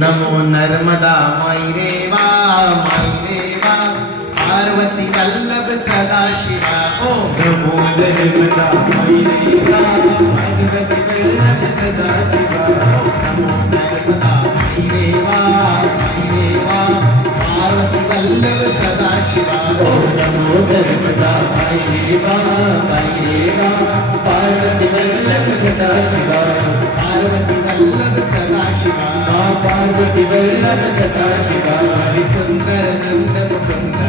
नमो नर्मदा माई रेवा पार्वती वल्लभ सदा शिवा। ओ नमो नर्मदा माई रेवा पार्वती वल्लभ सदा शिवा। नमो नर्मदा माई रेवा पार्वती वल्लभ सदा शिवा। नमो नर्मदा माई रेवा पार्वती वल्लभ सदा शिवा। पार्वती वल्लभ सदा शिवा। पार्वती वल्लभ सदा शिवा। हरि सुंदर नंद मुकुंद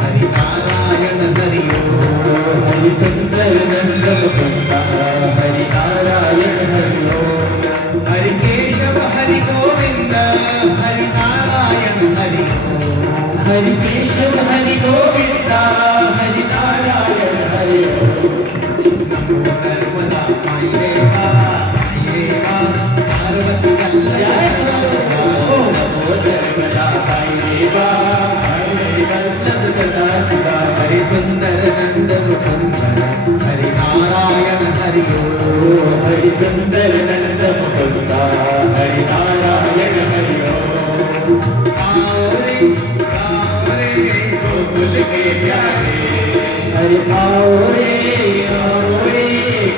हरि नारायण हरि ओम। हरि सुंदर नंद मुकुंद हरि नारायण हरि ओम। हरि केशव हरि गोविंद हरि नारायण हरि ओम। हरि केशव हरि गोविंद हरि नारायण हरि ओम। नमो नर्मदा माई रेवा पार्वती वल्लभ हरि सुंदर नंद मुकुंद हरि नारायण हरि ओम। हरि सुंदर नंद मुकुंद हरि नारायण हरि ओम। आओ रे गोकुल के प्यारे। हरि आओ रे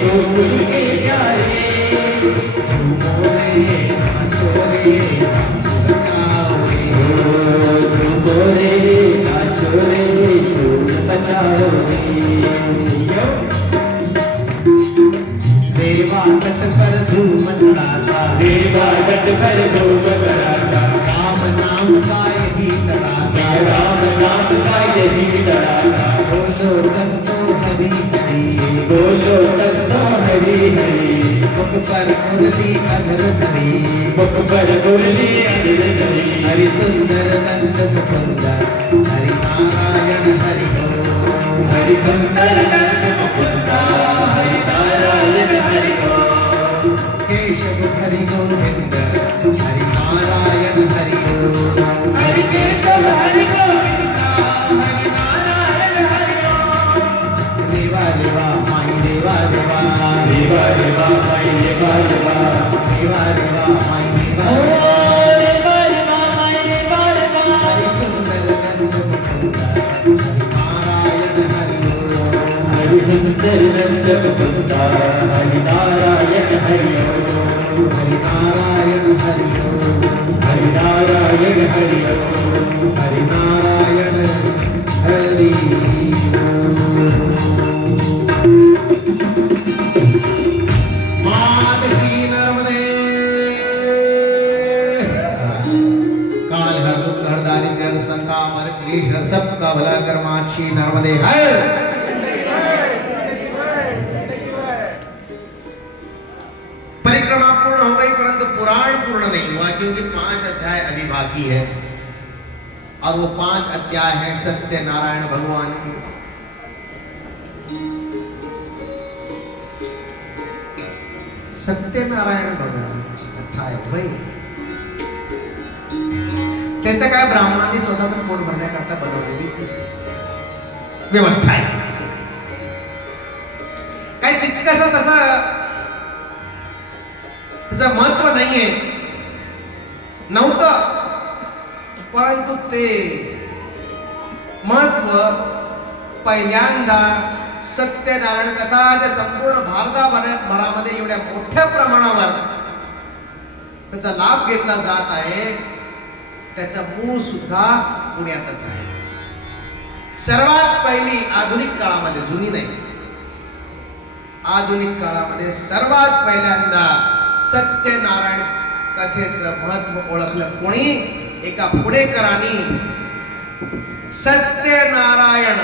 गोकुल के प्यारे। झूमो रे नाचो रे सुर गाओ रे। झूमो रे नाचो रे शोर बजाओ रे। देवा तट पर धूम धड़ाका देवा तट पर धूम धड़ाका। राम नाम का यही तड़ाका। राम नाम का यही तड़ाका। बोलो संतो हरि हरि बोलो संतो हरि हरि। मुख पर मुरली अधर धरी मुख पर मुरली अधर धरी। हरि सुंदर नंद मुकुंद हरि नारायण हरि ओम। हरि सुंदर नंद मुकुंद हरि नारायण हरि ओम। केशव हरि गोविंद हरि नारायण हरि ओम। हरि केशव हरि गोविंद हरि नारायण हरि ओम। देवा देवा माई देवा देवा देवा देवा माई देवा देवा। देवा देवा माई देवा देवा देवा माई देवा देवा। हरि सुंदर नंद मुकुंद हरि नारायण हरि ओम। हरि सुंदर नंद मुकुंद हरि नारायण हरि ओम। हरि नारायण हरि ओम। हरि नारायण हरि ओम। हरि नारायण हरि मात श्री नर्मदे। काल हर दुख हर दारिद्र्य हर शंका हर क्लेश हर सब का भला कर मात श्री नर्मदे हर। परिक्रमा पूर्ण हो गई परंतु पुराण पूर्ण नहीं हुआ क्योंकि 5 अध्याय अभी बाकी है और वो 5 अध्याय हैं सत्यनारायण भगवान के। सत्यनारायण भगवानची कथा आहे वय ते तर काय ब्राह्मणांनी स्वतःचं पोट भरण्याकरता बनवलेली व्यवस्था आहे. काही तितकंसं तसं त्याचं महत्व नाहीये नव्हतं परंतु ते महत्व पहिल्यांदा सत्यनारायण कथाच्या संपूर्ण भारताभरामध्ये एवढ्या मोठ्या प्रमाणावर त्याचा लाभ घेतला जात आहे. त्याचं मूळ सुद्धा पुण्यातच आहे. सर्वात पहिली आधुनिक काळामध्ये जुनी नाही आधुनिक काळामध्ये सर्वात पहिल्यांदा सत्यनारायण कथेचं महत्व ओळखलं कोणी एका पुणेकरांनी. सत्यनारायण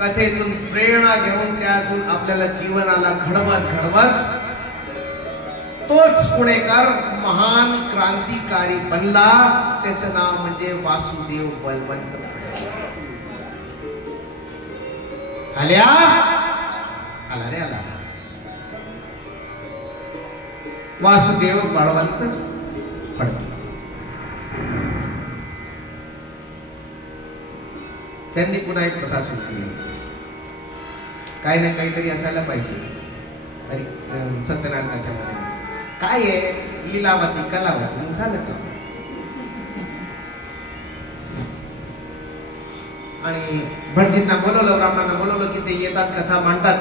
कथेतून प्रेरणा घेऊन त्यातून आपल्याला जीवनाला घडवत तोच पुणेकर महान क्रांतिकारी बनला. त्याचं नाव म्हणजे वासुदेव बळवंत. आल्या आला रे आला वासुदेव बळवंत फडके. त्यांनी पुन्हा एक प्रथा सुरू केली. काही ना काहीतरी असायला पाहिजे सत्यनारायण कथेमध्ये. काय आहे, लीलावती कलावती झालं तर. आणि भटजींना बोलवलं, ब्राह्मणांना बोलवलं की ते येतात, कथा मांडतात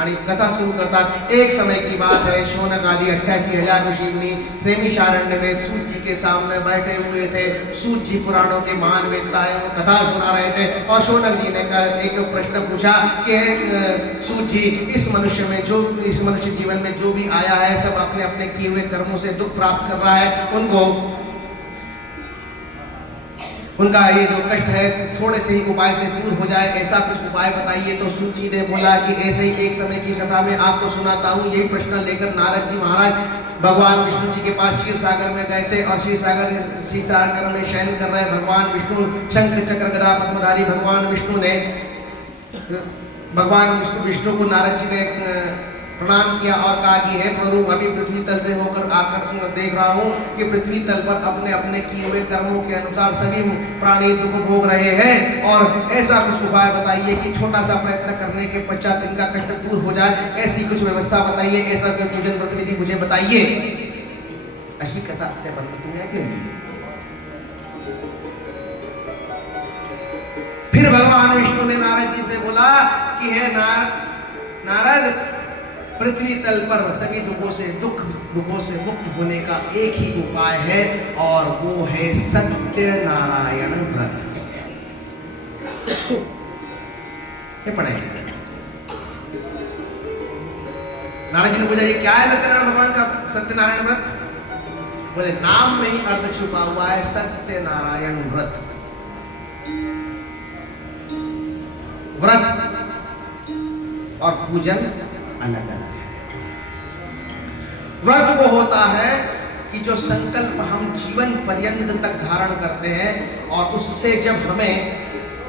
आणि कथा सुरू करतात. एक समय की बात है, शौनक आदि 88,000 ऋषि प्रेमिशारण्य में सूत जी के सामने बैठे हुए थे. सूत जी पुराणों के महान वेत्ता है, वो कथा सुना रहे थे. और शौनक जी ने एक प्रश्न पूछा कि सूत जी, इस मनुष्य जीवन में जो भी आया है सब अपने अपने किए हुए कर्मों से दुख प्राप्त कर रहा है. उनका ये जो कष्ट है थोड़े से ही उपाय से दूर हो जाए, ऐसा कुछ उपाय बताइए. तो सूत जी ने बोला कि ऐसे ही एक समय की कथा में आपको सुनाता हूँ. यही प्रश्न लेकर नारद जी महाराज भगवान विष्णु जी के पास क्षीर सागर में गए थे. और क्षीर सागर में शयन कर रहे भगवान विष्णु, शंख चक्र गदा पद्मधारी भगवान विष्णु ने भगवान विष्णु को नारद जी ने प्रणाम किया और कहा कि हे प्रभु, अभी पृथ्वी तल से होकर आकर देख रहा हूँ कि पृथ्वी तल पर अपने अपने किए हुए कर्मों के अनुसार सभी प्राणी दुख भोग रहे हैं. और ऐसा कुछ उपाय बताइए कि छोटा सा प्रयत्न करने के पश्चात इनका कष्ट दूर हो जाए. ऐसी कुछ व्यवस्था बताइए, ऐसा कोई पूजन प्रतिनिधि मुझे बताइए. अशी कथा आतापर्यंत तुम्ही ऐकली. फिर भगवान विष्णु ने नारद जी से बोला कि हे नारद, पृथ्वी तल पर सभी दुखों से मुक्त होने का एक ही उपाय है और वो है सत्यनारायण व्रत. ये पढ़े नारद जी ने पूछा, ये क्या है सत्यनारायण भगवान का सत्यनारायण व्रत? बोले नाम में ही अर्थ छुपा हुआ है, सत्यनारायण व्रत. व्रत और पूजन अलग अलग है. व्रत वो होता है कि जो संकल्प हम जीवन पर्यंत तक धारण करते हैं और उससे जब हमें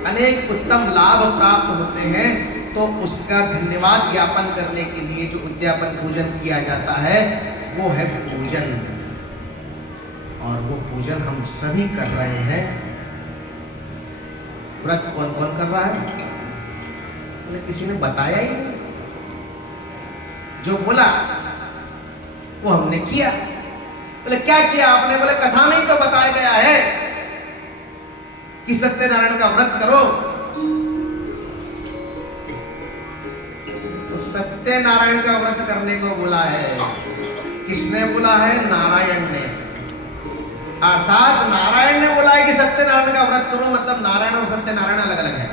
अनेक उत्तम लाभ प्राप्त होते हैं तो उसका धन्यवाद ज्ञापन करने के लिए जो उद्यापन पूजन किया जाता है वो है पूजन. और वो पूजन हम सभी कर रहे हैं. व्रत कौन कौन कर रहा है? बोले किसी ने बताया ही नहीं. जो बोला वो हमने किया. बोले क्या किया आपने? बोले कथा में ही तो बताया गया है कि सत्यनारायण का व्रत करो. तो सत्यनारायण का व्रत करने को बोला है. किसने बोला है? नारायण ने. अर्थात नारायण ने बोला है कि सत्यनारायण का व्रत करो. मतलब नारायण और सत्यनारायण अलग अलग है.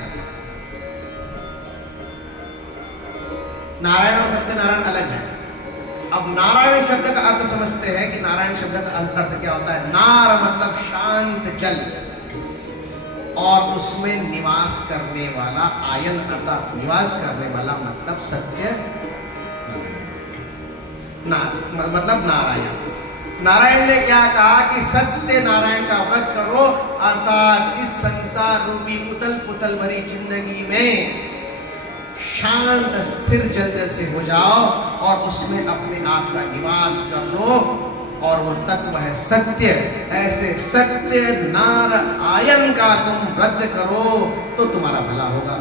नारायण और सत्यनारायण अलग है. अब नारायण शब्द का अर्थ समझते हैं कि नारायण शब्द का अर्थ क्या होता है. नार मतलब शांत जल और उसमें निवास करने वाला. आयन अर्थात निवास करने वाला मतलब सत्य मतलब नारायण. नारायण ने क्या कहा कि सत्य नारायण का व्रत करो. अर्थात इस संसार रूपी उथल पुथल भरी जिंदगी में शांत स्थिर जल से हो जाओ और उसमें अपने आप का निवास कर लो. और वो तत्व है सत्य. ऐसे सत्य नारायण का तुम व्रत करो तो तुम्हारा भला होगा.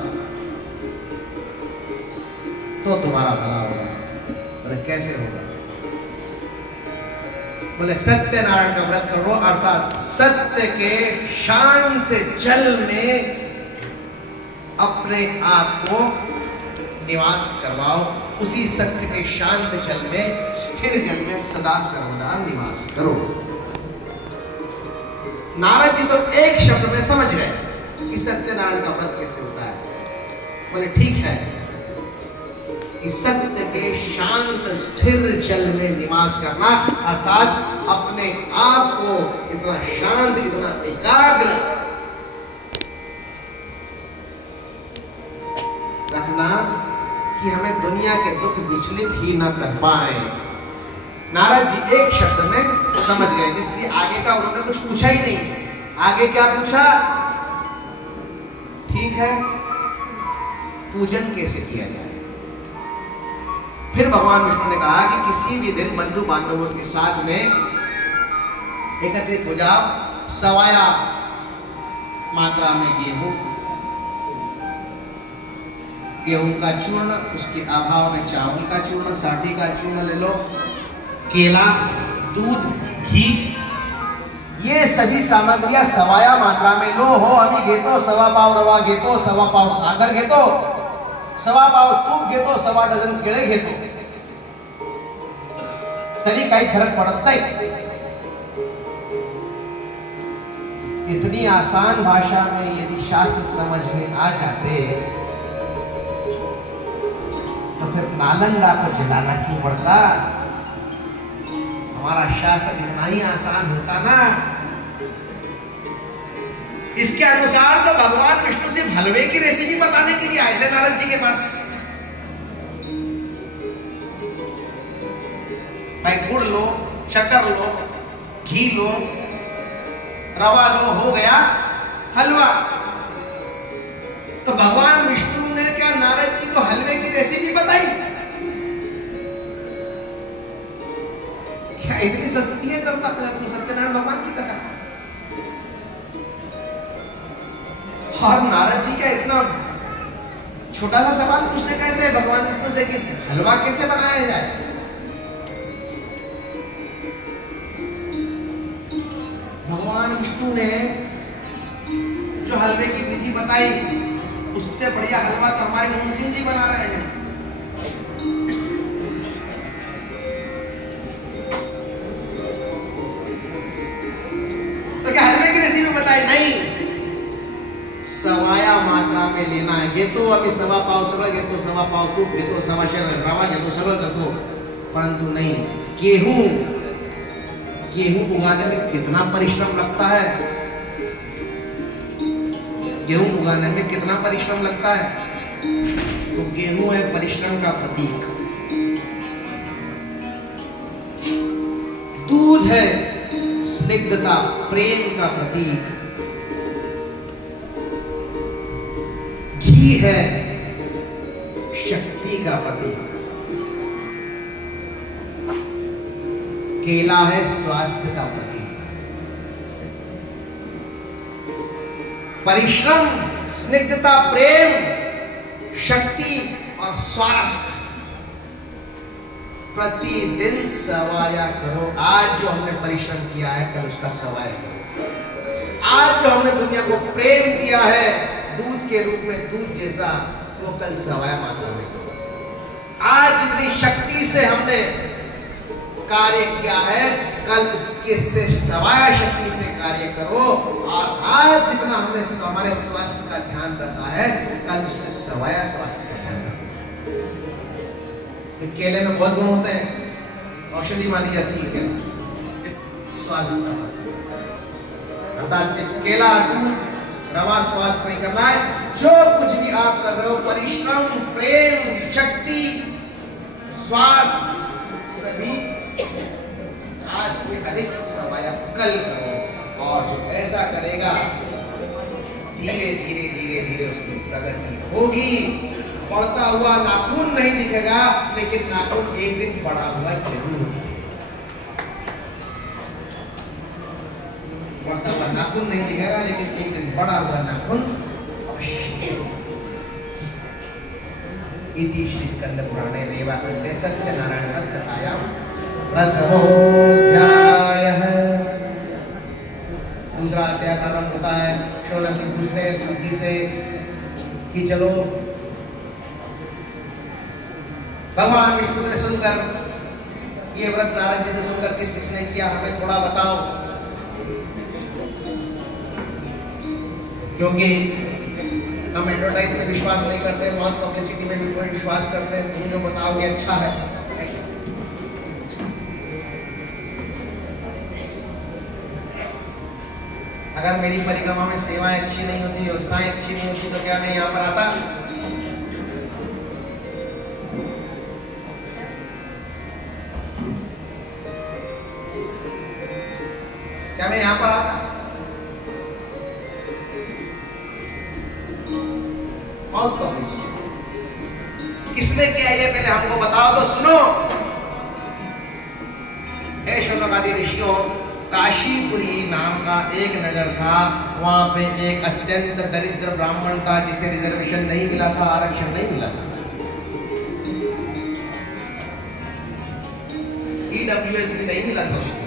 तो तुम्हारा भला होगा. बोले कैसे होगा? बोले सत्य नारायण का व्रत करो अर्थात सत्य के शांत जल में अपने आप को निवास करवाओ. उसी सत्य के शांत जल में, स्थिर जल में सदा सर्वदा निवास करो. नारद जी तो एक शब्द में समझ गए कि सत्यनारायण का व्रत कैसे होता है. बोले ठीक है कि सत्य के शांत स्थिर जल में निवास करना अर्थात अपने आप को इतना शांत, इतना एकाग्र रखना कि हमें दुनिया के दुख विचलित ही न कर पाए. नारद जी एक शब्द में समझ गए, इसलिए आगे का उन्होंने कुछ पूछा ही नहीं. आगे क्या पूछा? ठीक है, पूजन कैसे किया जाए. फिर भगवान विष्णु ने कहा कि किसी भी दिन बंधु बांधवों के साथ में एकत्रित हो जाओ. सवाया मात्रा में गेहूं का चूर्ण, उसके अभाव में चावल का चूर्ण, साठी का चूर्ण ले लो. केला, दूध, घी, ये सभी सामग्रियां सवाया मात्रा में लो हो. आम्ही घेतो 1.25 पाव रवा घेतो, 1.25 पाव साखर घेतो, 1.25 पाव तूप घेतो, 1.25 डझन केळे घेतो, तरी काही फरक पडत नाही. इतनी आसान भाषा में यदि शास्त्र समझ में आ जाते तो फिर नालंदा को जलाना क्यों पड़ता? हमारा शास्त्र इतना ही आसान होता ना. इसके अनुसार तो भगवान विष्णु से हलवे की रेसिपी बताने के लिए आए थे नारद जी के पास. भाई गुड़ लो, शक्कर लो, घी लो, रवा लो, हो गया हलवा. तो भगवान विष्णु ने क्या नारद जी को हलवे की रेसिपी बताई? क्या इतनी सस्ती है सत्यनारायण भगवान की कथा? और नारद जी क्या इतना छोटा सा सवाल पूछने कहते हैं भगवान विष्णु से कि हलवा कैसे बनाया जाए? भगवान विष्णु ने जो हलवे की विधि बताई उससे बढ़िया हलवा तो हमारे मोहन सिंह जी बना रहे हैं. तो क्या हलवे की रेसिपी बताई? नहीं, सवाया मात्रा में लेना है. घेतो आम्ही 1.25 पाव सगळं घेतो, 1.25 पाव तूप घेतो, 1.25 रवा घेतो, सगळं करतो. परंतु नहीं, गेहूं उगाने में कितना परिश्रम लगता है? गेहूं उगाने में कितना परिश्रम लगता है? तो गेहूं है परिश्रम का प्रतीक, दूध है स्निग्धता प्रेम का प्रतीक, घी है शक्ति का प्रतीक, केला है स्वास्थ्य का प्रतीक. परिश्रम, स्निग्धता, प्रेम, शक्ति और स्वास्थ्य प्रतिदिन सवाया करो. आज जो हमने परिश्रम किया है कल उसका सवाया करो. आज जो हमने दुनिया को प्रेम दिया है दूध के रूप में, दूध जैसा, वो कल सवाया मात्रा में करो. आज जितनी शक्ति से हमने कार्य किया है कल उसके से सवाया शक्ति से कार्य करो. और आज जितना हमने हमारे स्वास्थ्य का ध्यान रखा है कल उससे सवाया स्वास्थ्य का ध्यान रखो. केले में बहुत गुण होते हैं, औषधि मानी जाती है केला स्वास्थ्य का. अर्थात केला, दूध, रवा स्वास्थ्य नहीं करना है. जो कुछ भी आप कर रहे हो परिश्रम, प्रेम, शक्ति, स्वास्थ्य सभी आज से अधिक सवाया कल करो. और जो ऐसा करेगा धीरे धीरे धीरे धीरे उसकी प्रगति होगी. बढ़ता हुआ नाखून नहीं दिखेगा लेकिन नाखून एक दिन बढ़ा हुआ जरूर दिखेगा. बढ़ता हुआ नाखून नहीं दिखेगा लेकिन एक दिन बढ़ा हुआ नाखून अवश्य. इति श्री स्कंद पुराणे रेवाखंडे सत्यनारायण व्रत कथायां प्रथमोऽध्यायः. दूसरा अध्याय प्रारंभ होता है. शौनक जी पूछते हैं सूत जी से कि चलो भगवान विष्णु से सुनकर ये व्रत नारद जी से सुनकर किस किसने किया हमें थोड़ा बताओ. क्योंकि हम एडवर्टाइज में विश्वास नहीं करते, बहुत पब्लिसिटी में भी कोई विश्वास करते हैं. तुम जो बताओगे अच्छा है. अगर मेरी परिक्रमा में सेवाएं अच्छी नहीं होती, व्यवस्थाएं अच्छी नहीं होती तो क्या मैं यहाँ पर आता? क्या मैं यहाँ पर आता? बहुत पब्लिसिटी. किसने किया ये पहले हमको बताओ तो सुनो. हे शौनक आदि ऋषियों, काशीपुरी नाम का एक नगर था. वहां पे एक अत्यंत दरिद्र ब्राह्मण था जिसे रिजर्वेशन नहीं मिला था, आरक्षण नहीं मिला था. EWS भी नहीं मिला था उसको।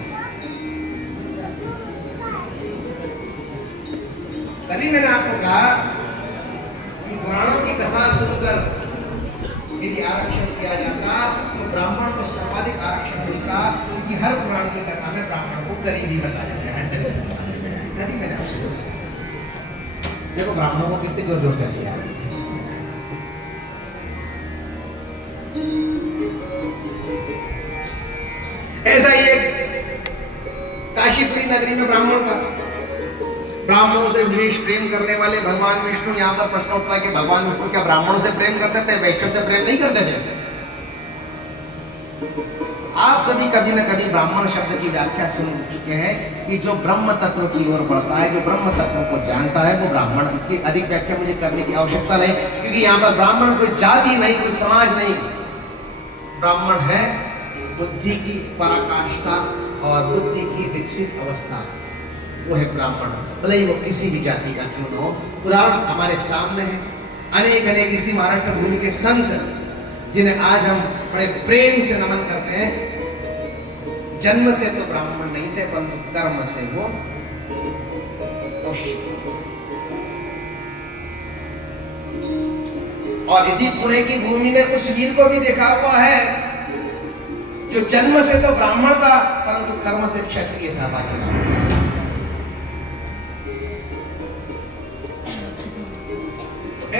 तभी मैंने आपको कहा कि पुराणों की कथा सुनकर यदि आरक्षण किया जाता तो ब्राह्मण को सर्वाधिक आरक्षण मिलता, क्योंकि हर पुराण की कथा में ब्राह्मण को गरीबी बताया गया है, दरिद्र बताया गया है। कभी मैंने आपसे देखो ब्राह्मणों को कितनी जोर जोर से हंसी आ रही है। ऐसा ही एक काशीपुरी नगरी में ब्राह्मणों से विशेष प्रेम करने वाले भगवान विष्णु, यहाँ पर प्रश्न उठता है कि भगवान विष्णु क्या ब्राह्मणों से प्रेम करते थे, वैश्यों से प्रेम नहीं करते थे? आप सभी कभी न कभी ब्राह्मण शब्द की व्याख्या सुन चुके हैं कि जो ब्रह्म तत्व की ओर बढ़ता है, जो ब्रह्म तत्व को जानता है, वो ब्राह्मण। इसकी अधिक व्याख्या मुझे करने की आवश्यकता नहीं, क्योंकि यहाँ पर ब्राह्मण कोई जाति नहीं, कोई समाज नहीं। ब्राह्मण है बुद्धि की पराकाष्ठा और बुद्धि की विकसित अवस्था, वो है ब्राह्मण, भले ही वो किसी भी जाति का क्यों न हो। उदाहरण हमारे सामने है, अनेक अनेक इसी महाराष्ट्र भूमि के संत जिन्हें आज हम बड़े प्रेम से नमन करते हैं, जन्म से तो ब्राह्मण नहीं थे, परंतु कर्म से वो और इसी पुणे की भूमि ने उस वीर को भी देखा हुआ है जो जन्म से तो ब्राह्मण था, परंतु कर्म से क्षत्रिय था। बाजीराव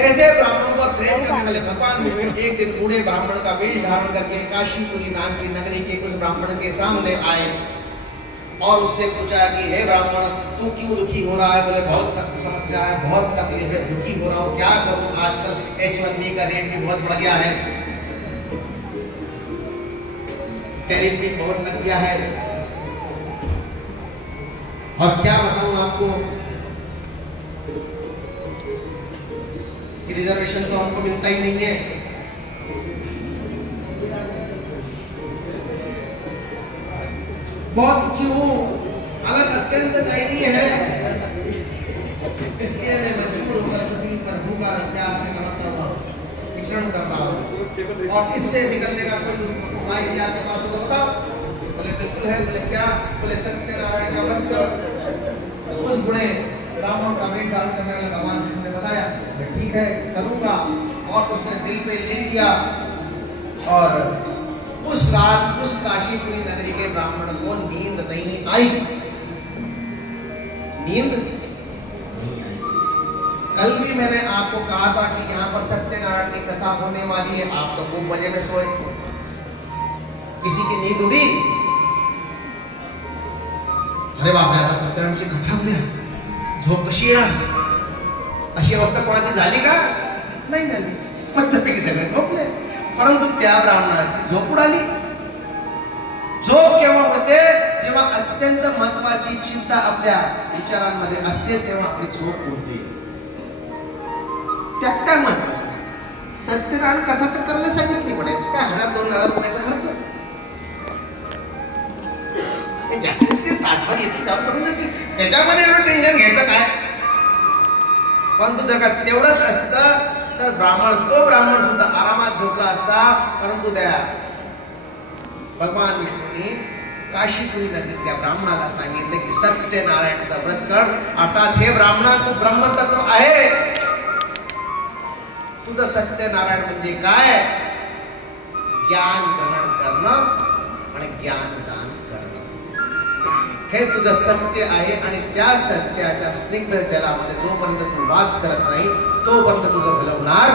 ऐसे ब्राह्मणों पर प्रेम करने वाले भगवान विष्णु एक दिन बूढ़े ब्राह्मण का वेश धारण करके काशीपुरी नाम की नगरी के उस ब्राह्मण के सामने आए और उससे पूछा कि हे ब्राह्मण, तू क्यों दुखी हो रहा है? बोले बहुत समस्या है, बहुत तकलीफ है, दुखी हो रहा हूँ, क्या करूँ? आजकल H1B का रेट भी बहुत बढ़ गया है, टैरिफ भी बहुत लग गया है, और क्या बताऊं आपको, रिजर्वेशन तो हमको मिलता ही नहीं है। बहुत दुखी हूं, हालत अत्यंत दयनीय है, इसलिए मैं मजबूर होकर पृथ्वी पर भूखा प्यास से विचरण कर रहा हूं, और इससे निकलने का कोई उपाय यदि आपके पास हो तो बताओ। बोले बिल्कुल है। बोले क्या? बोले सत्यनारायण का व्रत कर। उस बुढ़े ब्राह्मण का वेश धारण करने वाले भगवान विष्णु ने बताया, ठीक है करूंगा, और उसने दिल पे ले लिया। और उस रात उस काशीपुरी नगरी के ब्राह्मण को नींद नहीं आई, नींद नहीं आई। कल भी मैंने आपको कहा था कि यहाँ पर सत्यनारायण की कथा होने वाली है, आप तो खूब मजे में सोए, किसी की नींद उड़ी? अरे बाप रे, आता सत्यनारायणची कथा होऊया, झोप कशी येणार? अशी अवस्था कोणाची झाली का? नाही झाली, मस्तपैकी सगळे झोपले, परंतु त्या ब्राह्मणाची झोप उडाली। झोप केव्हा होते? जेव्हा अत्यंत महत्वाची चिंता आपल्या विचारांमध्ये असते, तेव्हा आपली झोप उडते। त्यात काय महत्वाचं? सत्यनारायण कथा तर करायला सांगितली, पण काय 1000-2000 रुपयाचा खर्च, जास्तीत तासभर येते काम करून जाते, त्याच्यामध्ये एवढं टेन्शन घ्यायचं काय? परंतु जर का तेवढंच असतं तर तो ब्राह्मण सुद्धा आरामात झोपला असता। परंतु त्या भगवान विष्णूंनी काशीपुरी नगरीत त्या ब्राह्मणाला सांगितले की सत्यनारायणचं व्रत कर। अर्थात हे ब्राह्मणा, तू ब्रह्मतत्व आहे, तुझं सत्यनारायण म्हणजे काय? ज्ञान ग्रहण करणं आणि ज्ञानदान करणं, हे तुझं सत्य आहे। आणि त्या सत्याच्या स्निग्ध जलामध्ये जोपर्यंत तू वास करत नाही, तोपर्यंत तुझं भलं होणार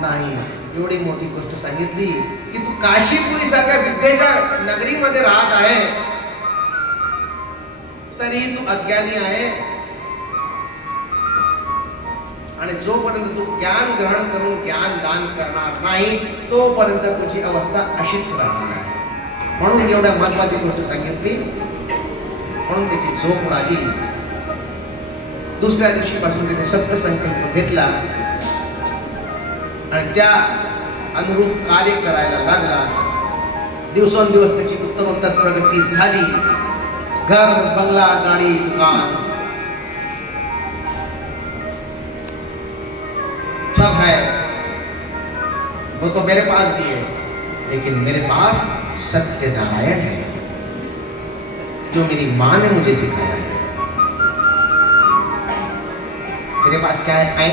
नाही। एवढी मोठी गोष्ट सांगितली की तू काशीपुरी सारख्या विद्येच्या नगरीमध्ये राहत आहे, तरी तू अज्ञानी आहे, आणि जोपर्यंत तू ज्ञान ग्रहण करून ज्ञान दान करणार नाही, तोपर्यंत तुझी अवस्था अशीच राहणार आहे। म्हणून एवढ्या महत्वाची गोष्ट सांगितली, म्हणून त्याची झोप उडाली। दुसऱ्या दिवशीपासून त्याने सप्तसंकल्प घेतला आणि त्या अनुरूप कार्य करायला लागला। दिवसेंदिवस त्याची उत्तरोत्तर प्रगती झाली। घर, बंगला, गाडी, दुकान, सब है, वो तो मेरे पास भी है, लेकिन मेरे पास सत्यनारायण है, जो मेरी मां ने मुझे सिखाया है। तेरे पास क्या है? आए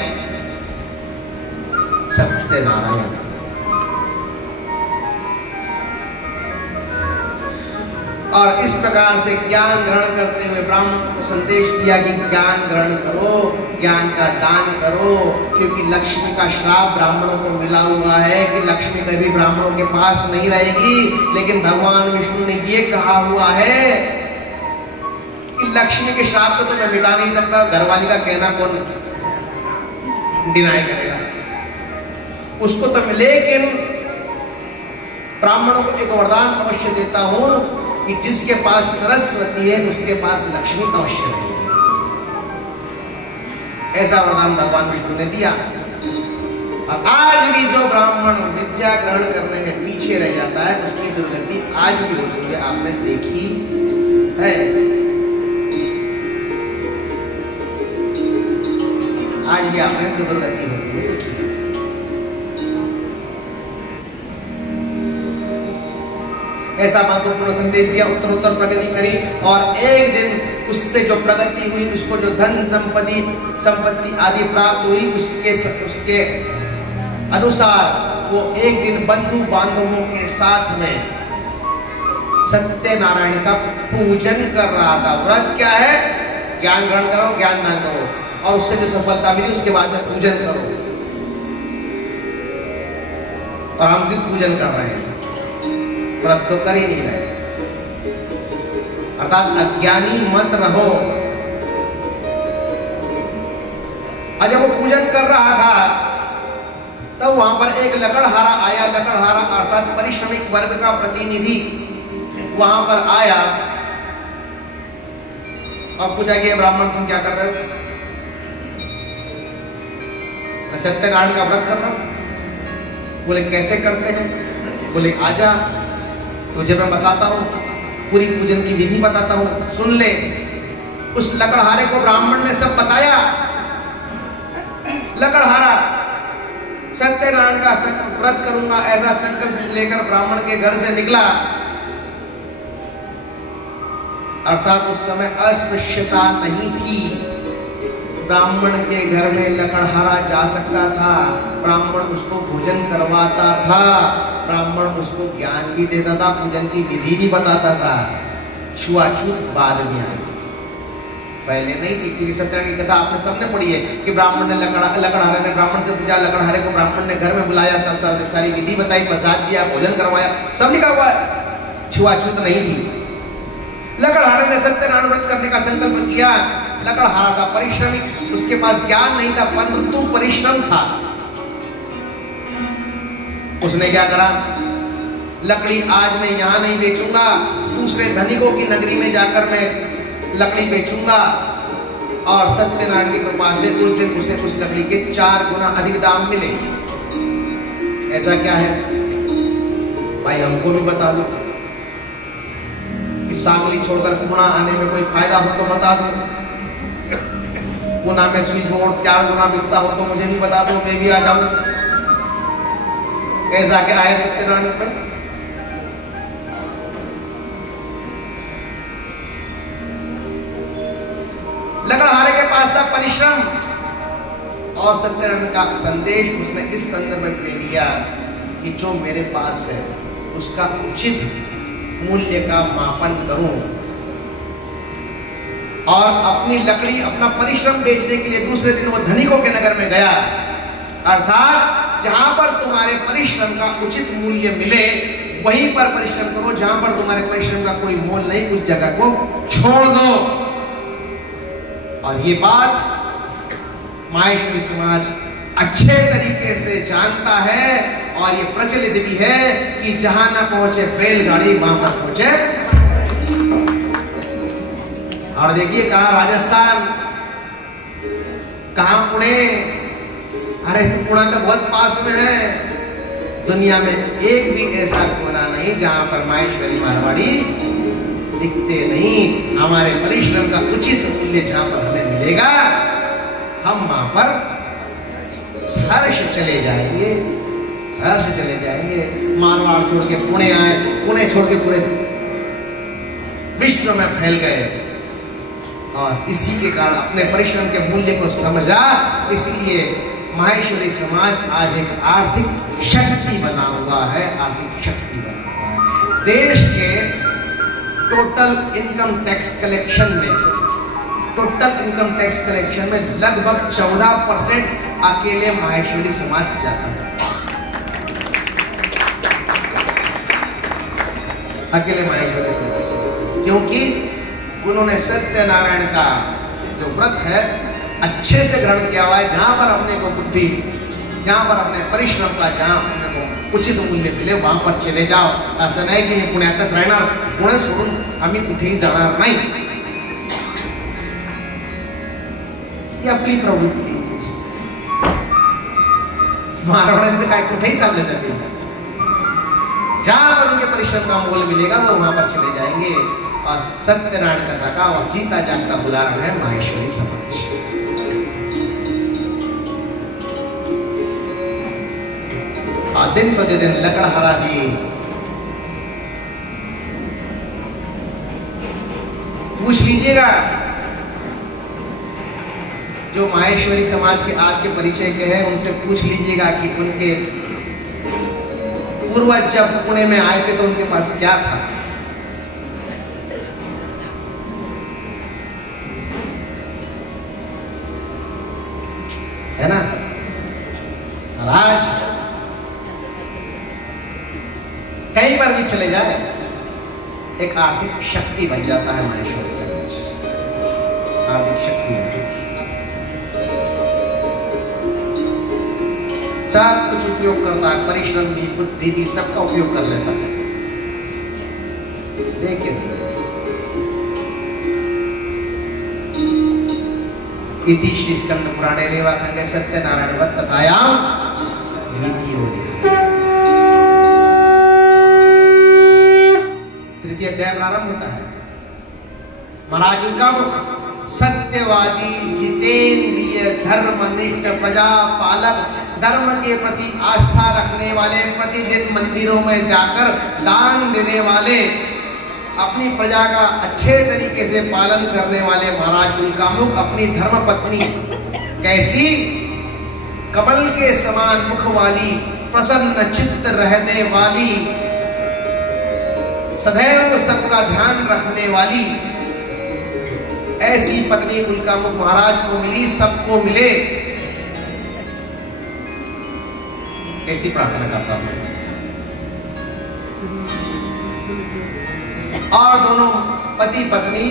सत्यनारायण। और इस प्रकार से ज्ञान ग्रहण करते हुए ब्राह्मण को संदेश दिया कि ज्ञान ग्रहण करो, ज्ञान का दान करो, क्योंकि लक्ष्मी का श्राप ब्राह्मणों को मिला हुआ है कि लक्ष्मी कभी ब्राह्मणों के पास नहीं रहेगी। लेकिन भगवान विष्णु ने ये कहा हुआ है कि लक्ष्मी के श्राप को तो मैं मिटा नहीं सकता, घरवाली का कहना कौन डिनाई करेगा उसको तो। लेकिन ब्राह्मणों को एक वरदान अवश्य देता हूं कि जिसके पास सरस्वती है उसके पास लक्ष्मी अवश्य रहेगी। ऐसा वरदान भगवान विष्णु ने दिया। और आज भी जो ब्राह्मण विद्या ग्रहण करने में पीछे रह जाता है उसकी दुर्गति आज भी होती है, आपने देखी है। आज भी आपने दुर्गति होती है देखी है। ऐसा महत्वपूर्ण संदेश दिया, उत्तरोत्तर प्रगति करी। और एक दिन उससे जो प्रगति हुई, उसको जो धन संपत्ति आदि प्राप्त हुई, उसके अनुसार वो एक दिन बंधु बांधवों के साथ में सत्यनारायण का पूजन कर रहा था। व्रत क्या है? ज्ञान ग्रहण करो, ज्ञान दान करो, और उससे जो सफलता मिली उसके बाद में पूजन करो। और हम सिर्फ पूजन कर रहे हैं, व्रत तो कर ही नहीं रहे। अर्थात अज्ञानी मत रहो। और जब वो पूजन कर रहा था तब वहां पर एक लकड़हारा आया। लकड़हारा अर्थात परिश्रमिक वर्ग का प्रतिनिधि वहां पर आया और पूछा कि ब्राह्मण तुम क्या कर रहे हो? मैं सत्यनारायण का व्रत कर रहा हूं। बोले कैसे करते हैं? बोले आजा, तुझे मैं बताता हूं, पूरी पूजन की विधि बताता हूं, सुन ले। उस लकड़हारे को ब्राह्मण ने सब बताया। लकड़हारा सत्यनारायण का व्रत करूंगा ऐसा संकल्प लेकर ब्राह्मण के घर से निकला। अर्थात उस समय अस्पृश्यता नहीं थी। ब्राह्मण के घर में लकड़हारा जा सकता था, ब्राह्मण उसको भोजन करवाता था, ब्राह्मण उसको ज्ञान भी देता था, पूजन की विधि भी बताता था। छुआछूत बाद में आई, पहले नहीं थी। क्योंकि सत्यनारायण की कथा आपने सबने पढ़ी है कि ब्राह्मण ने लकड़हारे ने ब्राह्मण से पूछा, लकड़हारे को ब्राह्मण ने घर में बुलाया, सब सारी विधि बताई, प्रसाद दिया, भोजन करवाया, सब लिखा हुआ है। छुआछूत नहीं थी। लकड़हारे ने सत्यनारायण व्रत करने का संकल्प किया। लकड़हारा था परिश्रमिक, उसके पास ज्ञान नहीं था परंतु परिश्रम था। उसने क्या करा? लकड़ी आज मैं यहां नहीं बेचूंगा, दूसरे धनिकों की नगरी में जाकर मैं लकड़ी बेचूंगा। और सत्यनारायण की कृपा से उस दिन उसे उस लकड़ी के 4 गुना अधिक दाम मिले। ऐसा क्या है भाई, हमको भी बता दो। कि सांगली छोड़कर पुणे आने में कोई फायदा हो तो बता दो। पुणे में स्विच बोर्ड 4 गुना बिकता हो तो मुझे भी बता दो, मैं भी आ जाऊं। कैसा क्या है सत्यनारायण पर? लकड़हारे के पास था परिश्रम। और सत्यनारायण का संदेश उसने इस संदर्भ में दिया कि जो मेरे पास है उसका उचित मूल्य का मापन करूं और अपनी लकड़ी, अपना परिश्रम बेचने के लिए दूसरे दिन वो धनिकों के नगर में गया। अर्थात जहां पर तुम्हारे परिश्रम का उचित मूल्य मिले वहीं पर परिश्रम करो, जहां पर तुम्हारे परिश्रम का कोई मोल नहीं उस जगह को छोड़ दो। और ये बात माहेश्वरी समाज अच्छे तरीके से जानता है और ये प्रचलित भी है कि जहां ना पहुंचे बैलगाड़ी वहां पर पहुंचे। और देखिए कहां राजस्थान, कहां पुणे। अरे पुणे तो बहुत पास में है। दुनिया में एक भी ऐसा कोना नहीं जहां पर माहेश्वरी मारवाड़ी दिखते नहीं। हमारे परिश्रम का उचित मूल्य जहां पर हमें मिलेगा हम वहां पर हर्ष चले जाएंगे, शहर से चले जाएंगे, मारवाड़ छोड़ के पुणे आए, पुणे छोड़ के पूरे विश्व में फैल गए और इसी के कारण अपने परिश्रम के मूल्य को समझा। इसलिए माहेश्वरी समाज आज एक आर्थिक शक्ति बना हुआ है, आर्थिक शक्ति बना हुआ है। देश के टोटल इनकम टैक्स कलेक्शन में लगभग 14% अकेले माहेश्वरी समाज से जाता है, अकेले माहेश्वरी समाज से, क्योंकि उन्होंने सत्यनारायण का जो व्रत है अच्छे से ग्रहण किया हुआ है। जहां पर अपने को बुद्धि, जहां पर अपने परिश्रम का, जहां अपने को उचित मूल्य मिले वहां पर चले जाओ। असं नाही की मी पुण्यातच राहणार, पुणे सोडून आम्ही कुठेही जाणार नाही, ही आपली प्रवृत्ती। मारवाड्यांचं काय कुठेही चालले जाते, जहां पर उनके परिश्रम का मोल मिलेगा वो वहां पर चले जाएंगे। और सत्यनारायण कथा का और जीता जागता उदाहरण है माहेश्वरी समाज। और दिन प्रतिदिन लकड़हारा भी पूछ लीजिएगा, जो माहेश्वरी समाज के आज के परिचय के हैं उनसे पूछ लीजिएगा कि उनके पूर्वज जब पुणे में आए थे तो उनके पास क्या था। है ना, और आज कहीं पर भी चले जाए एक आर्थिक शक्ति बन जाता है माहेश्वरी समाज, आर्थिक शक्ति बन जाती है। सब कुछ उपयोग करता है, परिश्रम भी, बुद्धि भी, सबका उपयोग कर लेता है। लेकिन इति श्री स्कंद पुराणे रेवाखंडे सत्यनारायण व्रत कथायाम तृतीय अध्याय प्रारंभ होता है। महाराज उनका मुख सत्यवादी, जितेंद्रिय, धर्मनिष्ठ, प्रजा पालक, धर्म के प्रति आस्था रखने वाले, प्रतिदिन मंदिरों में जाकर दान देने वाले, अपनी प्रजा का अच्छे तरीके से पालन करने वाले महाराज उनका मुख अपनी धर्म पत्नी कैसी, कमल के समान मुख वाली, प्रसन्न चित्त रहने वाली, सदैव सबका ध्यान रखने वाली, ऐसी पत्नी उनका मुख महाराज को मिली, सबको मिले, ऐसी प्रार्थना करता हूं। और दोनों पति पत्नी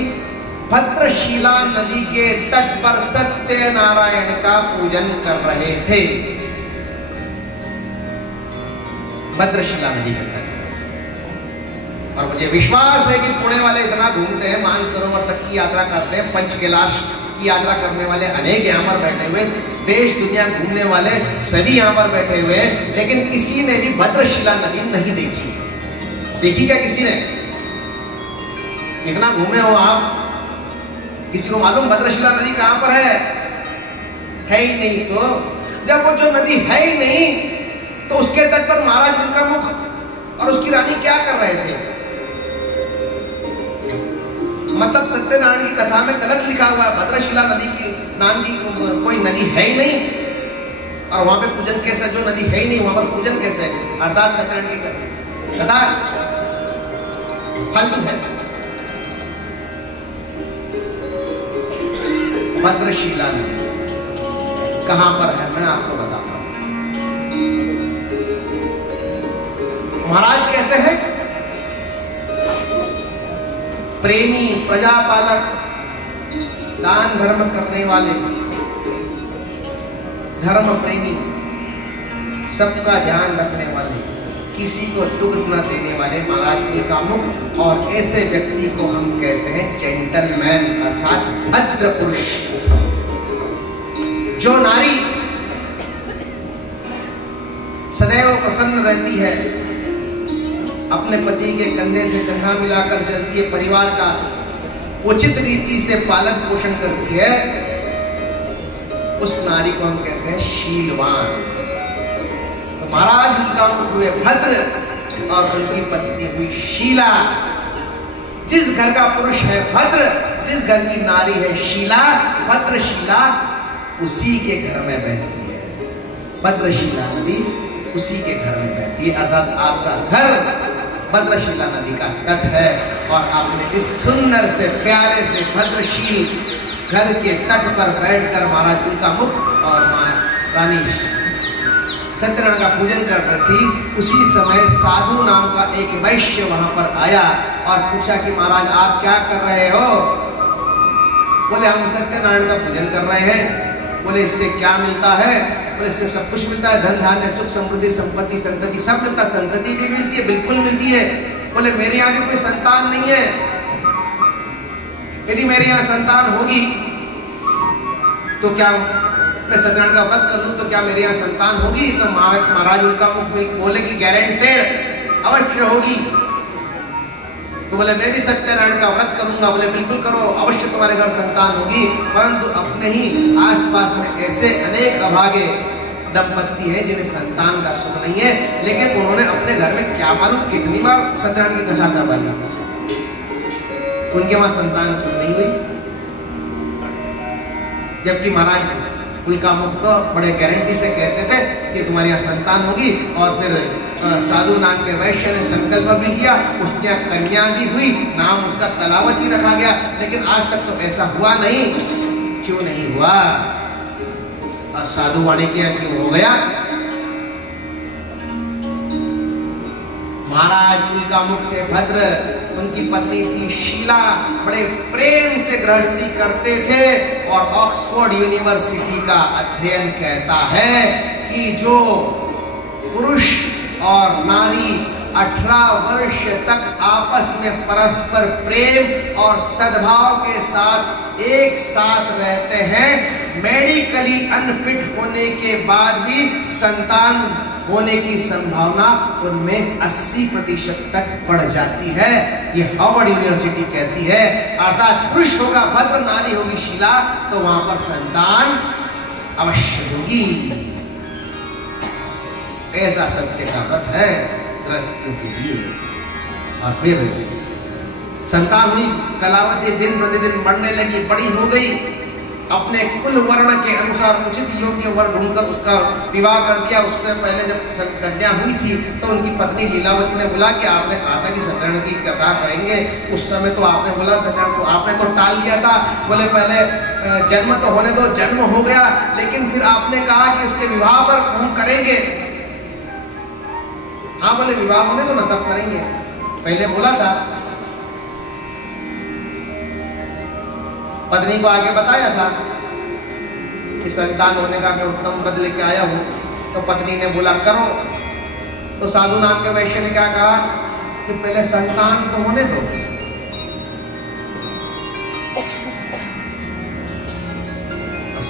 भद्रशिला नदी के तट पर सत्यनारायण का पूजन कर रहे थे। भद्रशिला नदी के तट, और मुझे विश्वास है कि पुणे वाले इतना घूमते हैं, मानसरोवर तक की यात्रा करते हैं, पंचकैलाश की यात्रा करने वाले अनेक यहाँ पर बैठे हुए, देश दुनिया घूमने वाले सभी यहाँ पर बैठे हुए, लेकिन किसी ने भी भद्रशिला नदी नहीं देखी। देखी क्या किसी ने? इतना घूमे हो आप, किसी को मालूम भद्रशिला नदी कहां पर है ही नहीं। तो जब वो जो नदी है ही नहीं, तो उसके तट पर महाराज उनका मुख और उसकी रानी क्या कर रहे थे? मतलब सत्यनारायण की कथा में गलत लिखा हुआ है, भद्रशिला नदी की नाम की कोई नदी है ही नहीं, और वहां पे पूजन कैसे? जो नदी है ही नहीं वहां पर पूजन कैसे? अर्थात सत्यनारायण की कथा फालतू है। भद्रशिला नदी कहां पर है मैं आपको बताता हूं। महाराज कैसे हैं? प्रेमी, प्रजापालक, दान धर्म करने वाले, धर्म प्रेमी, सबका ध्यान रखने वाले, किसी को दुख न देने वाले महाराज उनका मुख। और ऐसे व्यक्ति को हम कहते हैं जेंटलमैन, अर्थात भद्र पुरुष। जो नारी सदैव प्रसन्न रहती है, अपने पति के कंधे से कंधा मिलाकर चलती है, परिवार का उचित रीति से पालन पोषण करती है, उस नारी को हम कहते हैं शीलवान। तो महाराज उनका मुख हुए भद्र और उनकी पत्नी हुई शीला। जिस घर का पुरुष है भद्र, जिस घर की नारी है शीला, भद्रशीला, उसी के घर में बहती है। भद्रशीला नदी उसी के घर में बहती है, अर्थात आपका घर भद्रशीला नदी का तट है और आपने इस सुंदर से प्यारे से भद्रशील घर के तट पर बैठकर महाराज उनका मुख और मां रानी सत्यनारायण का पूजन कर रही थी। उसी समय साधु नाम का एक वैश्य वहां पर आया और पूछा कि महाराज आप क्या कर रहे हो? बोले हम सत्यनारायण का पूजन कर रहे हैं। बोले इससे क्या मिलता है? बोले इससे सब कुछ मिलता है, धन धान्य सुख समृद्धि संपत्ति संतति सब मिलता है। संतति भी मिलती है, बिल्कुल मिलती है। बोले मेरे यहाँ भी कोई संतान नहीं है, यदि मेरे यहाँ संतान होगी तो क्या मैं सत्यनारायण का व्रत कर लूं तो क्या मेरे यहाँ संतान होगी? तो महाराज उनका मुख बोले कि गारंटेड अवश्य होगी। तो बोले मैं भी सत्यनारायण का व्रत करूंगा। बोले बिल्कुल करो, अवश्य तुम्हारे घर संतान होगी। परंतु अपने ही आसपास में ऐसे अनेक अभागे दंपत्ति हैं जिन्हें संतान का सुख नहीं है, लेकिन उन्होंने अपने घर में क्या मालूम कितनी बार सत्यनारायण की कथा करवा दी, उनके वहां संतान नहीं हुई। जबकि महाराज उनका मुख तो बड़े गारंटी से कहते थे कि तुम्हारी यहाँ संतान होगी। और फिर साधु नाम के वैश्य ने संकल्प भी लिया, उसकी कन्या भी हुई, नाम उसका कलावती रखा गया। लेकिन आज तक तो ऐसा हुआ नहीं। क्यों नहीं हुआ? और साधु वाणी के यहाँ क्यों हो गया? महाराज उनका मुख थे भद्र, उनकी पत्नी थी शीला, बड़े प्रेम से गृहस्थी करते थे। और ऑक्सफोर्ड यूनिवर्सिटी का अध्ययन कहता है कि जो पुरुष और नारी 18 वर्ष तक आपस में परस्पर प्रेम और सद्भाव के साथ एक साथ रहते हैं, मेडिकली अनफिट होने के बाद भी संतान होने की संभावना उनमें 80% तक बढ़ जाती है। ये हार्वर्ड यूनिवर्सिटी कहती है। अर्थात पुरुष होगा भद्र, नारी होगी शीला, तो वहां पर संतान अवश्य होगी। ऐसा सत्य का व्रत है गृहस्थियों के लिए। और फिर संतान हुई, कलावती दिन प्रतिदिन बढ़ने लगी, बड़ी हो गई। अपने कुल वर्ण के अनुसार उचित योग्य वर ढूंढकर उसका विवाह कर दिया। उससे पहले जब कन्या हुई थी तो उनकी पत्नी लीलावती ने बोला कि आपने कहा था कि सत्यनारायण की कथा करेंगे, उस समय तो आपने बोला सत्यनारायण को आपने तो टाल दिया था। बोले पहले जन्म तो होने दो, जन्म हो गया, लेकिन फिर आपने कहा कि उसके विवाह पर हम करेंगे। हाँ बोले विवाह होने दो ना, तब करेंगे, पहले बोला था। पत्नी को आगे बताया था कि संतान होने का मैं उत्तम व्रत लेके आया हूं। तो पत्नी ने बोला करो। तो साधु नाम के वैश्य ने क्या कहा कि पहले संतान तो होने दो।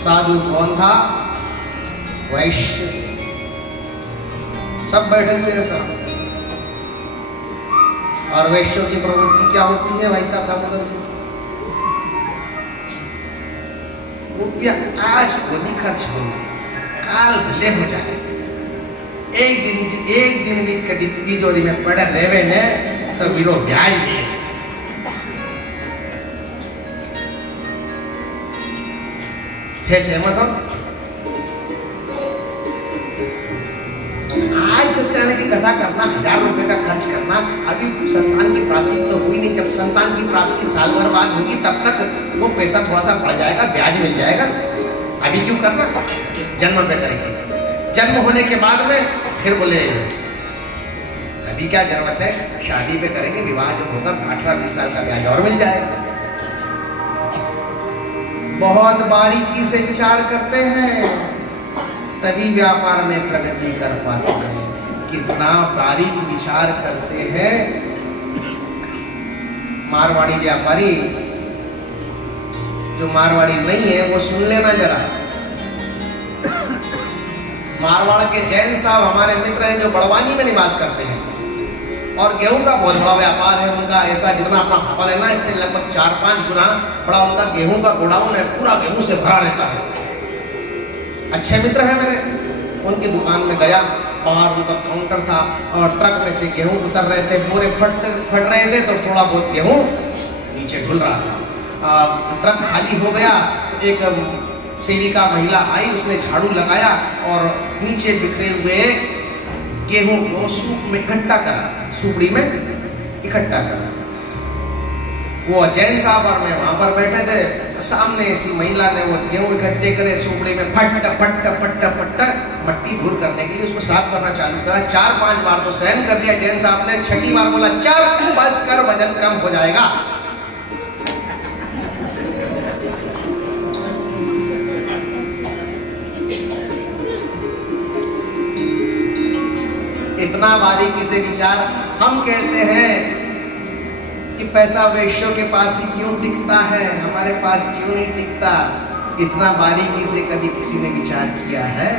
साधु कौन था? वैश्य। सब बैठे हुए हैं सब। और वैश्यों की प्रवृत्ति क्या होती है भाई साहब? दामोदर जी, रुपया आज होली खर्च हो, काल भले हो जाए। एक दिन भी कभी तिजोरी में पड़े रेवे ने तो वीरो ब्याज ले। थे सहमत हो? आज सत्यनारायण की कथा करना, 1000 रुपए का खर्च करना, अभी संतान की प्राप्ति तो हुई नहीं। जब संतान की प्राप्ति साल भर बाद होगी तब तक वो पैसा थोड़ा सा बढ़ जाएगा, ब्याज मिल जाएगा। अभी क्यों करना? जन्म पे करेंगे। जन्म होने के बाद में फिर बोले अभी क्या जरूरत है, शादी पे करेंगे, विवाह जब होगा 18-20 साल का ब्याज और मिल जाएगा। बहुत बारीकी से विचार करते हैं तभी व्यापार में प्रगति कर पाते हैं। कितना बारीक विचार करते हैं मारवाड़ी व्यापारी। जो मारवाड़ी नहीं है वो सुन लेना जरा। मारवाड़ के जैन साहब हमारे मित्र हैं जो बड़वानी में निवास करते हैं और गेहूं का बहुत बड़ा व्यापार है उनका। ऐसा जितना अपना हवा लेना इससे लगभग 4-5 गुना बड़ा उनका गेहूं का गोडाउन है, पूरा गेहूं से भरा रहता है। अच्छे मित्र है मेरे। उनकी दुकान में गया, बाहर उनका काउंटर था और ट्रक में से गेहूं उतर रहे थे, बोरे फट रहे थे तो थोड़ा बहुत गेहूं नीचे ढुल रहा था। ट्रक खाली हो गया, एक सेविका महिला आई, उसने झाड़ू लगाया और नीचे बिखरे हुए गेहूं को सूप में इकट्ठा करा, सुपड़ी में इकट्ठा करा। वो जैन साहब और मैं वहां पर बैठे थे, सामने ऐसी महिला ने वो गेहूं इकट्ठे करे सुपड़ी में फट फट फट फट मट्टी धूल करने के लिए उसको साफ करना चालू करा। 4-5 बार तो सहन कर दिया जैन साहब ने, 6ठी बार बोला चल बस कर, वजन कम हो जाएगा। इतना बारीकी से विचार। हम कहते हैं कि पैसा वैश्यों के पास ही क्यों टिकता है, हमारे पास क्यों नहीं टिकता? इतना बारीकी से कभी किसी ने विचार किया है?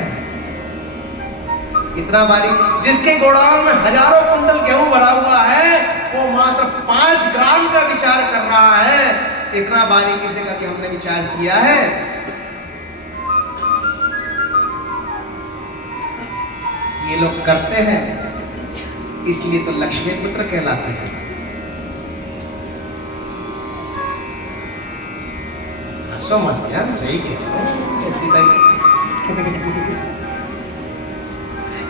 इतना बारीक, जिसके गोडाउन में हजारों कुंटल गेहूं भरा हुआ है वो मात्र 5 ग्राम का विचार कर रहा है। इतना बारीकी से कभी हमने विचार किया है? ये लोग करते हैं, इसलिए तो लक्ष्मी पुत्र कहलाते हैं। हंसो मत यार, सही कह रहे हो।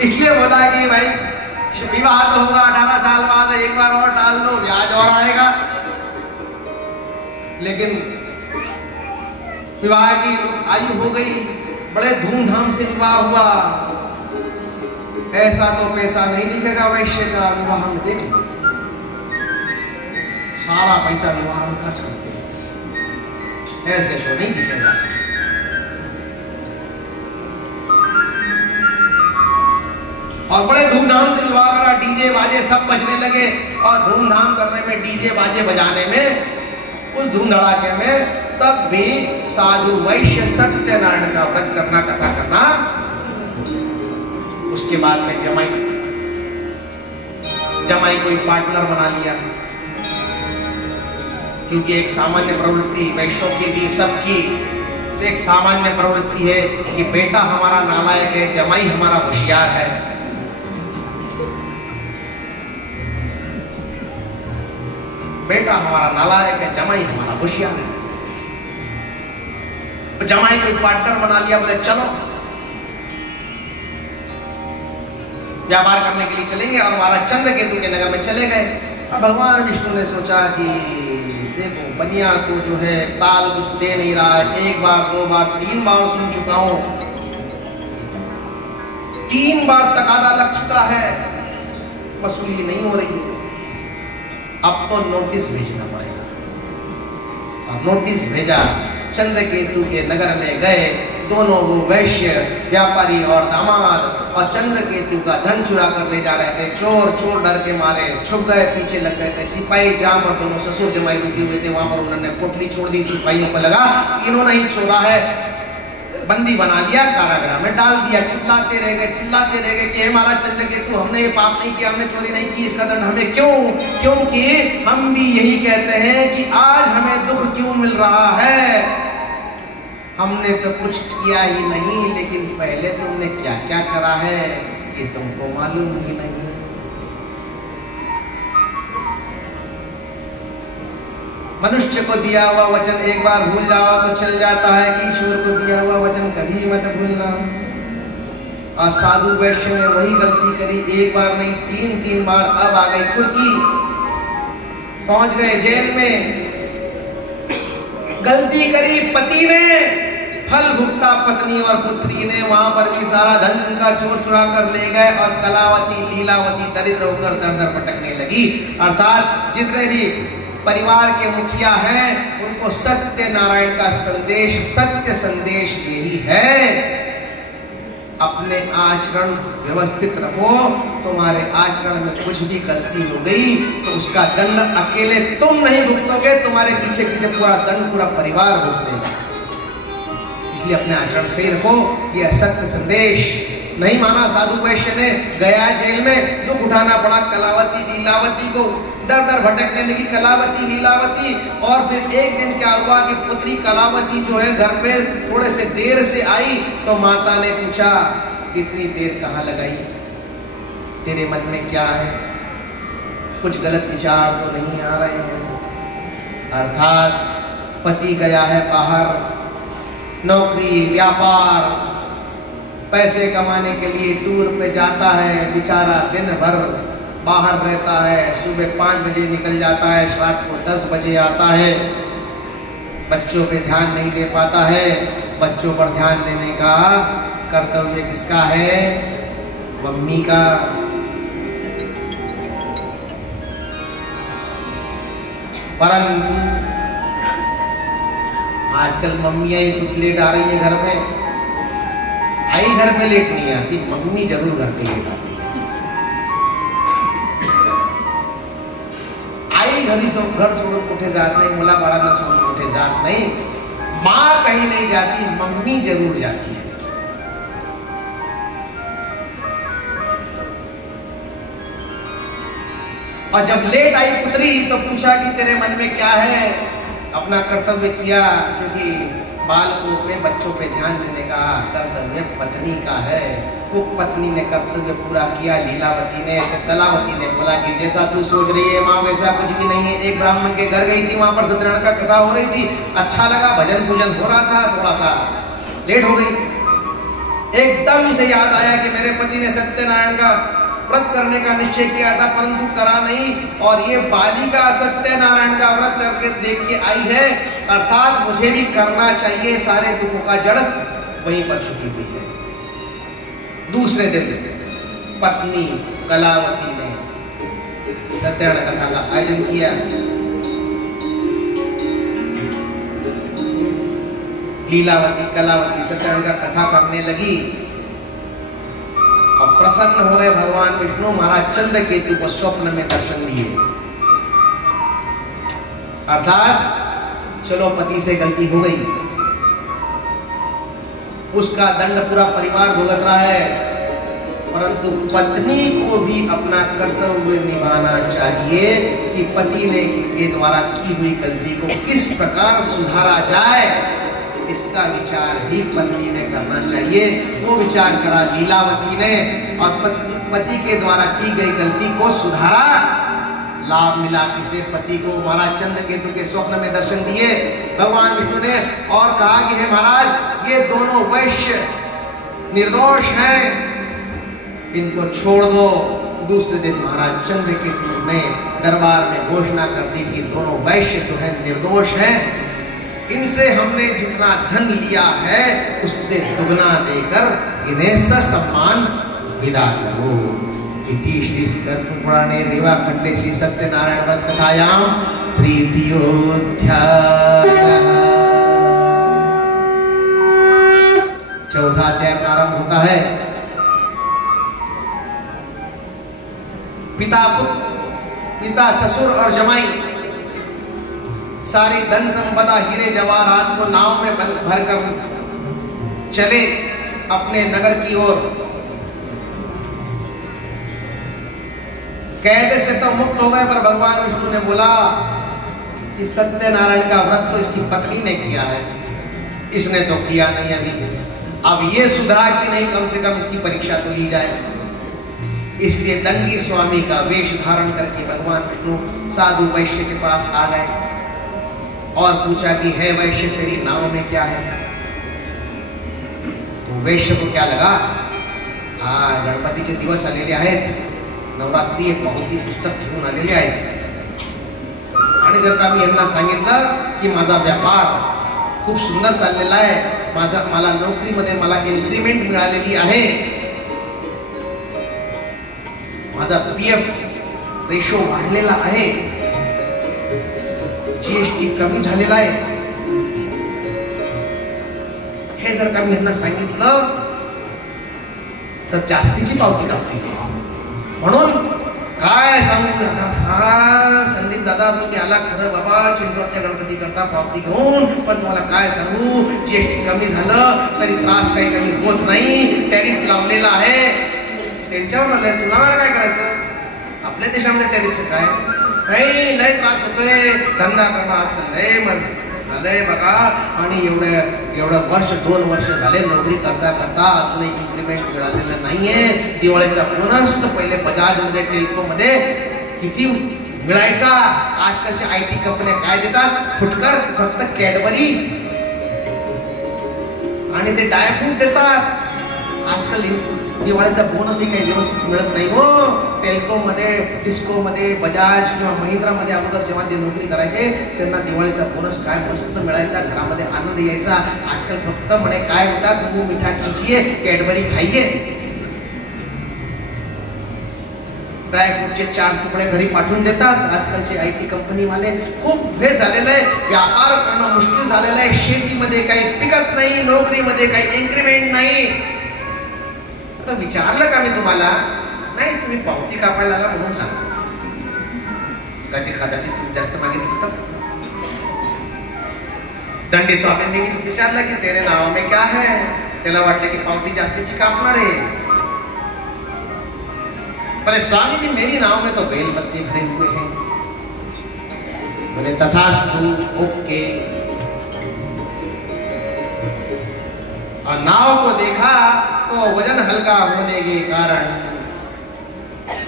इसलिए बोला कि भाई विवाह तो होगा 18 साल बाद, एक बार और डाल दो, ब्याज और आएगा। लेकिन विवाह की आयु हो गई, बड़े धूमधाम से विवाह हुआ, ऐसा तो पैसा नहीं दिखेगा वैश्य का विवाह में। देख लो सारा पैसा विवाह में खर्च करते हैं, ऐसे तो नहीं दिखेगा। और बड़े धूमधाम से विवाह करा, डीजे बाजे सब बजने लगे और धूमधाम करने में, डीजे बाजे बजाने में, उस धूम धड़ाके में तब भी साधु वैश्य सत्यनारायण का व्रत करना, कथा करना। उसके बाद में जमाई कोई पार्टनर बना लिया, क्योंकि एक सामान्य प्रवृत्ति वैश्यों की भी, सबकी से एक सामान्य प्रवृत्ति है कि बेटा हमारा नालायक है, जमाई हमारा होशियार है। बेटा हमारा नालायक है, जमाई हमारा होशियार है। जमाई कोई पार्टनर बना लिया, बोले चलो व्यापार करने के लिए चलेंगे, और महाराज चंद्रकेतु के नगर में चले गए। अब भगवान विष्णु ने सोचा कि देखो बनिया तो जो है ताल कुछ दे नहीं रहा है, 1 बार 2 बार 3 बार सुन चुका हूं, 3 बार तकादा लग चुका है, वसूली नहीं हो रही है, अब तो नोटिस भेजना पड़ेगा। और नोटिस भेजा, चंद्रकेतु के नगर में गए दोनों, वो वैश्य व्यापारी और दामाद, और चंद्रकेतु का धन चुरा कर ले जा रहे थे। चोर डर के मारे छुप गए, पीछे लग गए थे सिपाही, जहां पर दोनों ससुर जमाई रुके हुए थे वहां पर उन्होंने पोटली छोड़ दी। सिपाहियों को लगा इन्होंने ही चोरा है, बंदी बना लिया, कारागृह में डाल दिया। चिल्लाते रह गए कि हे महाराज चंद्रकेतु, हमने ये पाप नहीं किया, हमने चोरी नहीं की, इसका दंड हमें क्यों? क्योंकि हम भी यही कहते हैं कि आज हमें दुख क्यों मिल रहा है, हमने तो कुछ किया ही नहीं, लेकिन पहले तुमने क्या क्या करा है ये तुमको मालूम ही नहीं। मनुष्य को दिया हुआ वचन एक बार भूल जाओ तो चल जाता है, ईश्वर को दिया हुआ वचन कभी मत भूलना। और साधु वैश्य ने वही गलती करी, 1 बार नहीं 3 बार। अब आ गई कुर्की, पहुंच गए जेल में। गलती करी पति ने, फल भुगता पत्नी और पुत्री ने। वहां पर भी सारा धन उनका चोर चुरा कर ले गए, और कलावती लीलावती दरिद्र होकर दर दर भटकने लगी। अर्थात जितने भी परिवार के मुखिया हैं उनको सत्य नारायण का संदेश, सत्य संदेश यही है, अपने आचरण व्यवस्थित रखो। तुम्हारे आचरण में कुछ भी गलती हो गई तो उसका दंड अकेले तुम नहीं भुगतोगे, तुम्हारे पीछे पीछे पूरा दंड पूरा परिवार भुगतेगा। इसलिए अपने आचरण सही रखो। यह सत्य संदेश नहीं माना साधु वैश्य ने, गया जेल में, दुख उठाना पड़ा। कलावती लीलावती को दर दर भटकने लगी, कलावती लीलावती। और फिर एक दिन क्या हुआ कि पुत्री कलावती जो है घर पे थोड़े से देर से आई, तो माता ने पूछा इतनी देर कहाँ लगाई? तेरे मन में क्या है, कुछ गलत विचार तो नहीं आ रहे हैं। अर्थात पति गया है बाहर, नौकरी व्यापार पैसे कमाने के लिए टूर पे जाता है, बेचारा दिन भर बाहर रहता है, सुबह 5 बजे निकल जाता है, रात को 10 बजे आता है, बच्चों पे ध्यान नहीं दे पाता है। बच्चों पर ध्यान देने का कर्तव्य किसका है? मम्मी का। परंतु आजकल मम्मियां ही खुद लेट आ रही है घर में। आई घर में लेट नहीं आती, मम्मी जरूर घर पे लेट आती है। आई घरी घर सोडून कुठे जात नहीं, मुला बाळांना सोडून कुठे जात नहीं, माँ कहीं नहीं जाती, मम्मी जरूर जाती है। और जब लेट आई पुत्री तो पूछा कि तेरे मन में क्या है? अपना कर्तव्य किया, क्योंकि बालकों पे बच्चों पे ध्यान देने का कर्तव्य पत्नी का है। वो पत्नी ने कर्तव्य पूरा किया। लीलावती ने, कलावती ने बोला कि जैसा तू सोच रही है माँ वैसा कुछ भी नहीं है। एक ब्राह्मण के घर गई थी, वहां पर सत्यनारायण का कथा हो रही थी, अच्छा लगा, भजन पूजन हो रहा था, थोड़ा सा लेट हो गई। एकदम से याद आया कि मेरे पति ने सत्यनारायण का व्रत करने का निश्चय किया था परंतु करा नहीं, और ये बालिका सत्यनारायण का व्रत करके देख के आई है, अर्थात मुझे भी करना चाहिए। सारे दुखों का जड़ वहीं पर छुपी हुई है। दूसरे दिन पत्नी कलावती ने सत्यनारायण कथा का आयोजन किया। लीलावती कलावती सत्यनारायण का कथा करने लगी और प्रसन्न हो गए भगवान विष्णु। महाराज चंद्रकेतु को स्वप्न में दर्शन दिए। अर्थात चलो पति से गलती हो गई, उसका दंड पूरा परिवार भुगत रहा है, परंतु पत्नी को भी अपना कर्तव्य निभाना चाहिए कि पति ने के द्वारा की हुई गलती को किस प्रकार सुधारा जाए, इसका विचार भी पत्नी ने करना चाहिए। वो विचार करा लीलावती ने और पति के द्वारा की गई गलती को सुधारा। लाभ मिला किसे? पति को। महाराज चंद्रकेतु के स्वप्न में दर्शन दिए भगवान विष्णु ने और कहा कि हे महाराज, ये दोनों वैश्य निर्दोष हैं, इनको छोड़ दो। दूसरे दिन महाराज चंद्रकेतु ने दरबार में घोषणा कर दी कि दोनों वैश्य जो है निर्दोष हैं, इनसे हमने जितना धन लिया है उससे दुगना देकर इन्हें ससम्मान विदा करो। इति श्री स्कंद पुराणे रेवाखंडे श्री सत्यनारायण व्रत कथायां तृतीयोऽध्यायः। चौथा अध्याय प्रारंभ होता है। पिता ससुर और जमाई सारी धन संपदा हीरे जवाहरात को नाव में भरकर चले अपने नगर की ओर। कैद से तो मुक्त हो गए, पर भगवान विष्णु ने बोला कि सत्यनारायण का व्रत तो इसकी पत्नी ने किया है, इसने तो किया नहीं अभी। अब ये सुधरा कि नहीं, कम से कम इसकी परीक्षा तो ली जाए। इसलिए दंडी स्वामी का वेश धारण करके भगवान विष्णु साधु वैश्य के पास आ गए और पूछा कि है वैश्य, तेरी नाव में क्या है? तो वैश्य को क्या लगा, गणपतीचे दिवस आलेले आहेत, नवरात्री एक बहुती पुस्तक घेऊन आलेले आहेत, आणि जर का मी यांना सांगितलं की माझा व्यापार खूप सुंदर चाललेला आहे, मला नोकरीमध्ये मला इन्क्रीमेंट मिळालेली आहे, माझा पीएफ रेशो वाढलेला आहे, जीएसटी कमी झालेला आहे, हे जर का मी यांना सांगितलं तर जास्तीची पावती कापतील. म्हणून काय सांगू दादा, संदीप दादा तुम्ही आला खरं बाबा, चिंचवडच्या गणपती करता पावती घेऊन, पण तुम्हाला काय सांगू, जीएसटी कमी झालं तरी त्रास काही कमी होत नाही, टॅरिफ लावलेला आहे. त्यांच्यावर म्हणलं तुला मला काय करायचं, आपल्या देशामध्ये टॅरिफचं काय, काही लय त्रास होतोय, धंदा करणं आजकाल लय झालंय बघा, आणि एवढं वर्ष 2 वर्ष झाले नोकरी करता करता अजूनही इन्क्रीमेंट मिळालेलं नाहीये. दिवाळीचा बोनस तर पहिले बजाज मध्ये टेल्को मध्ये किती मिळायचा. आजकालच्या IT कंपन्या काय देतात? फुटकर फक्त कॅडबरी आणि ते ड्रायफ्रूट देतात. आजकाल दिवाळीचा बोनसही काही व्यवस्थित मिळत नाही हो. टेल्को मध्ये, टिस्को मध्ये, बजाज किंवा महिंद्रा मध्ये अगोदर जेव्हा जे नोकरी करायचे त्यांना दिवाळीचा बोनस काय मस्त मिळायचा, घरामध्ये आनंद यायचा. आजकाल फक्त म्हणे काय म्हणतात, मुंह मिठा कीजिए, कॅडबरी खाइए. ड्रायफ्रूटचे 4 तुकडे घरी पाठवून देतात. आजकालचे IT कंपनी वाले खूप हे झालेलं आहे. व्यापार करणं मुश्किल झालेलं आहे. शेतीमध्ये काही पिकत नाही, नोकरीमध्ये काही इन्क्रीमेंट नाही. आता विचारलं का मी तुम्हाला? नाही, तुम्ही पावती कापायला आला म्हणून सांगतो. कधी कदाचित तुम्ही जास्त मागितली तर दंडी स्वामींनी विचारलं की तेरे नाव में क्या है. त्याला वाटलं की पावती जास्तीची कापणार आहे. बोले स्वामी जी मेरी नाव में तो बेलपत्ती भरे हुए हैं. बोले तथास्तु, ओके. और नाव को देखा तो वजन हल्का होने के कारण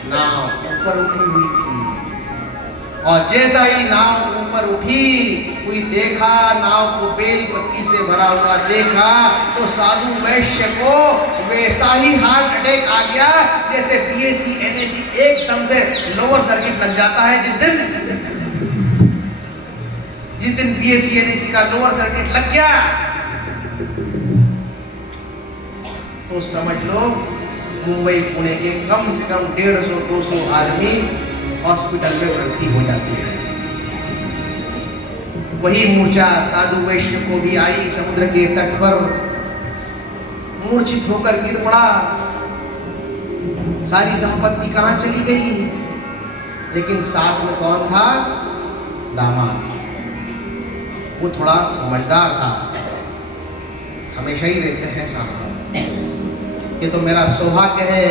नाव ऊपर उठी हुई थी. और जैसा ही नाव ऊपर उठी हुई देखा, नाव को बेलपत्ती से भरा हुआ देखा, तो साधु वैश्य को वैसा ही हार्ट अटैक आ गया जैसे BSc NSc एकदम से लोअर सर्किट लग जाता है. जिस दिन BSc NSc का लोअर सर्किट लग गया तो समझ लो मुंबई पुणे के कम से कम 150-200 आदमी हॉस्पिटल में भर्ती हो जाते हैं. वही मूर्छा साधु वैश्य को भी आई. समुद्र के तट पर मूर्छित होकर गिर पड़ा. सारी संपत्ति कहां चली गई? लेकिन साथ में कौन था? दामाद. वो थोड़ा समझदार था. हमेशा ही रहते हैं साथ. ये तो मेरा सौभाग्य है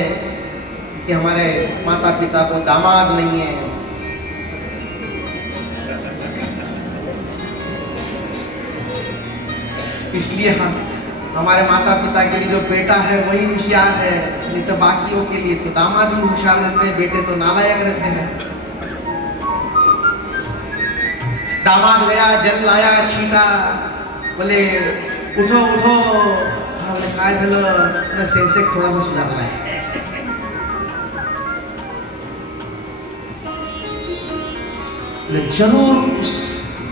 कि हमारे माता पिता को दामाद नहीं है. इसलिए हमारे माता पिता के लिए जो बेटा है वही होशियार है, नहीं तो बाकियों के लिए तो दामाद ही होशियार रहते हैं, बेटे तो नालायक रहते हैं. दामाद गया, जल लाया, छीटा. बोले उठो उठो. काय झालं? सेन्सेक्स थोडासा सुधारलाय. जरूर उस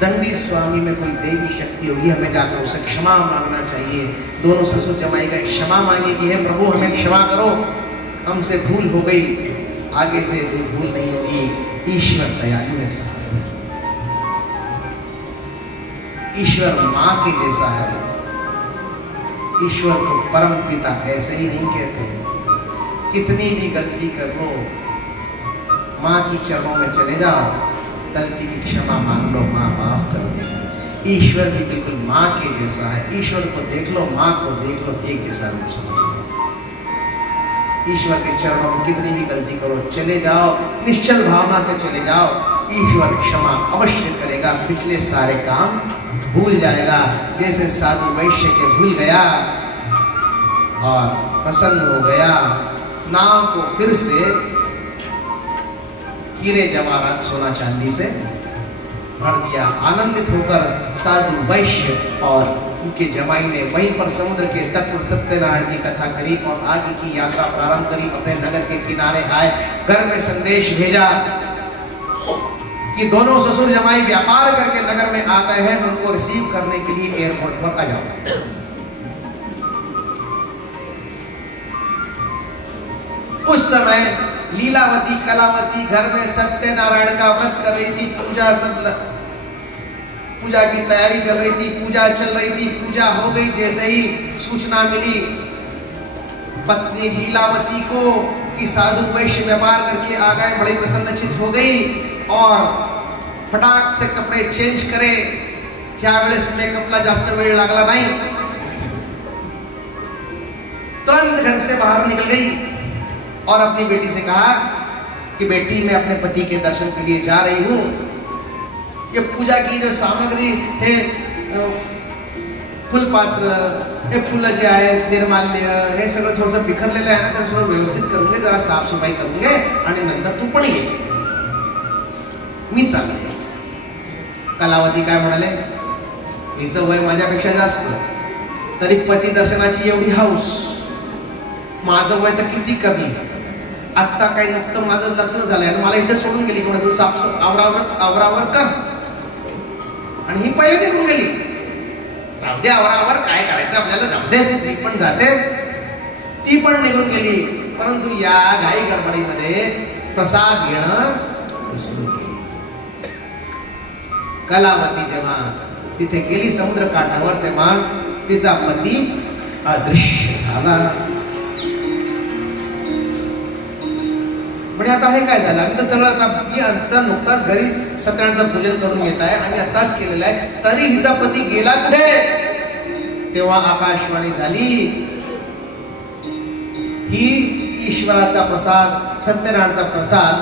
दंडी स्वामी में कोई देवी शक्ति होगी. हमें जाकर उसे क्षमा मांगना चाहिए. दोनों ससुर जमाई का क्षमा मांगे कि हे प्रभु हमें क्षमा करो, हमसे भूल हो गई, आगे से ऐसी भूल नहीं होगी. ईश्वर दयालु ऐसा है. ईश्वर माँ के जैसा है. ईश्वर को परम पिता ऐसे ही नहीं कहते हैं. कितनी भी गलती कर लो, माँ की चरणों में चले जाओ, गलती की क्षमा मांग लो, माँ माफ कर देगी. ईश्वर भी बिल्कुल माँ के जैसा है. ईश्वर को देख लो, माँ को देख लो, एक जैसा रूप समझ लो. ईश्वर के चरणों में कितनी भी गलती करो, चले जाओ, निश्चल भावना से चले जाओ. ईश्वर क्षमा अवश्य करेगा. पिछले सारे काम भूल जाएगा. जैसे साधु वैश्य के भूल गया और प्रसन्न हो गया. नाव को फिर से हीरे जवाहरात सोना चांदी से भर दिया. आनंदित होकर साधु वैश्य और उनके जमाई ने वहीं पर समुद्र के तट पर सत्यनारायण की कथा करी और आगे की यात्रा प्रारंभ करी. अपने नगर के किनारे आए, घर में संदेश भेजा कि दोनों ससुर जमाई व्यापार करके नगर में आ गए हैं, उनको रिसीव करने के लिए एयरपोर्ट पर आ जाओ. उस समय लीलावती कलावती घर में सत्यनारायण का व्रत कर रही थी. पूजा की तैयारी कर रही थी. पूजा चल रही थी. पूजा हो गई. जैसे ही सूचना मिली पत्नी लीलावती को कि साधु वैश्य व्यापार करके आ गए, बड़ी प्रसन्नचित हो गई और फटाक से कपडे चेंज करे. त्यावेळेस मेकअपला जास्त वेळ लागला नाही. तुरंत घर से बाहर निकल गई और अपनी बेटी से कहा कि बेटी मैं अपने पति के दर्शन के लिए जा रही हूँ. ये पूजा की जो सामग्री है फुलपात्र, हे फुलं जे आहेत, निर्माल्य, हे सगळं थोडंसं बिखरलेलं आहे ना, तर थोडं व्यवस्थित करून घे, जरा साफसफाई करून घे आणि नंतर तू पण ये. मी चालले. कलावती काय म्हणाले, हिचं वय माझ्यापेक्षा जास्त, तरी पती दर्शनाची एवढी हाऊस, माझं वय तर किती कमी, आत्ता काही नुकतं माझं लग्न झालंय आणि मला इथे सोडून गेली, कोणा तू आवरावर कर. आणि ही पहिले निघून गेली. जाऊ दे आवरावर, काय करायचं आपल्याला, जाऊ दे, मी पण जाते. ती पण निघून गेली. परंतु या घाई गडबडीमध्ये प्रसाद घेणं विसरून गेली. कलावती जेव्हा तिथे गेली समुद्र काठावर, तेव्हा तिचा पती अदृश्य झाला. म्हणजे आता हे काय झालं, आम्ही तर सगळं आता मी आता नुकताच घरी सत्यनारायणचं पूजन करून घेत आहे आणि आताच केलेलं आहे, तरी हिचा पती गेला कुठे. तेव्हा आकाशवाणी झाली, ही ईश्वराचा प्रसाद, सत्यनारायणचा प्रसाद,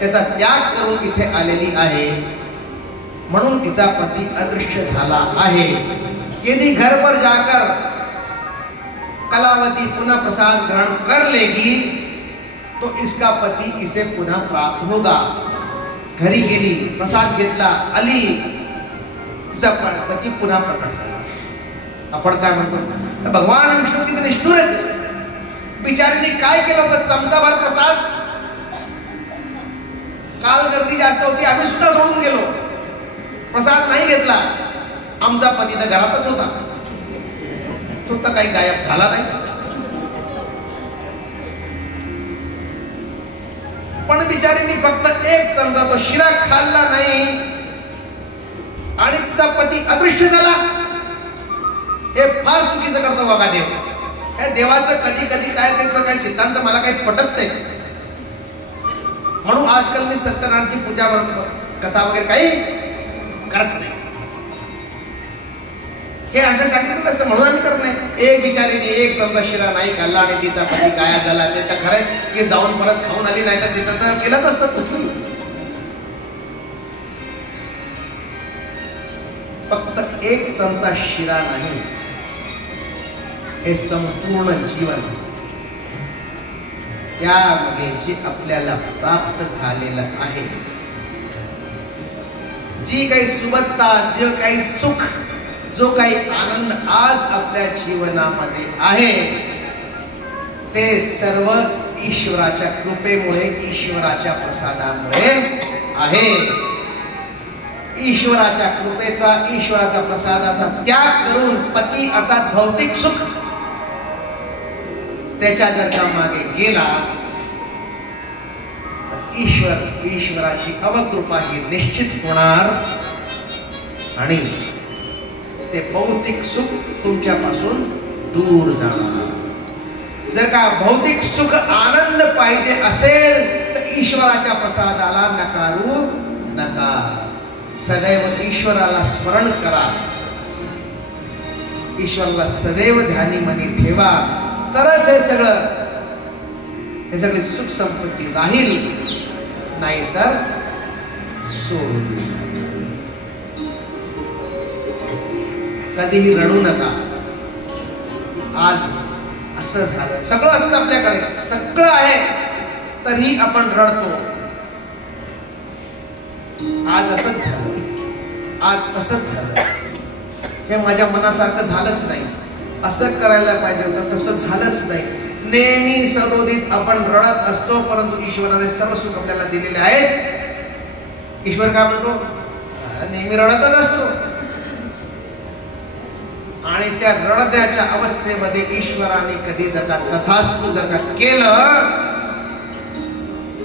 त्याचा त्याग करून इथे आलेली आहे, म्हणून तिचा पती अदृश्य झाला आहे. यदि घर पर जाकर कलावती पुनः प्रसाद ग्रहण कर लेगी तो इसका पति इसे पुनः प्राप्त होगा. घरी गेली, प्रसाद घेतला, आली, तिचा पती पुन्हा प्रकट झाला. आपण काय म्हणतो, भगवान विष्णू किती निष्ठुर आहेत. बिचारीने काय केलं होतं, चमचाभर प्रसाद, काल गर्दी जास्त होती, आम्ही सुद्धा सोडून गेलो, प्रसाद नाही घेतला. आमचा पती तर घरातच होता, तो तर काही गायब झाला नाही. पण बिचारीने फक्त एक चमचा तो शिरा खाल्ला नाही आणि तिचा पती अदृश्य झाला. हे फार चुकीचं करतो बाबा देव. या देवाचं कधी कधी काय, त्याचं काही सिद्धांत मला काही पटत नाही. म्हणून आजकाल मी सत्यनारायणची पूजा, कथा वगैरे काही करत नाही. हे असं सांगितलं असतं म्हणून आम्ही करत नाही. एक बिचारीने एक चमचा शिरा नाही खाल्ला आणि तिचा पती काय झाला, ते तर खरंय की जाऊन परत खाऊन आली, नाही तर तिथं तर केलंच असतं. फक्त एक चमचा शिरा नाही, हे संपूर्ण जीवन, यामध्ये जे आपल्याला प्राप्त झालेलं आहे, जी काही सुबत्ता, जे काही सुख, जो काही आनंद आज आपल्या जीवनामध्ये आहे, ते सर्व ईश्वराच्या कृपेमुळे, ईश्वराच्या प्रसादामुळे आहे. ईश्वराच्या कृपेचा, ईश्वराचा प्रसादाचा त्याग करून पती अर्थात भौतिक सुख त्याच्या जर का मागे गेला तर ईश्वराची अवकृपा ही निश्चित होणार आणि ते भौतिक सुख तुमच्यापासून दूर जाणार. जर का भौतिक सुख, आनंद पाहिजे असेल तर ईश्वराच्या प्रसादाला नकारू नका. सदैव ईश्वराला स्मरण करा, ईश्वराला सदैव ध्यानी मनी ठेवा, तरच हे सगळे सुख संपत्ती राहील, नाहीतर सोडून जा. कधीही रडू नका. आज असं झालं, सगळं असतं आपल्याकडे, सगळं आहे, तरी आपण रडतो. आज असंच झालं, आज तसंच झालं, हे माझ्या मनासारखं झालंच नाही, असं करायला पाहिजे होतं, तसं झालंच नाही. नेहमी सदोदित आपण रडत असतो, परंतु ईश्वराने सर्व सुख आपल्याला दिलेले आहेत. ईश्वर काय म्हणतो, नेहमी रडतच असतो. आणि त्या रडण्याच्या अवस्थेमध्ये ईश्वराने कधी जर का तथास्तु जर का केलं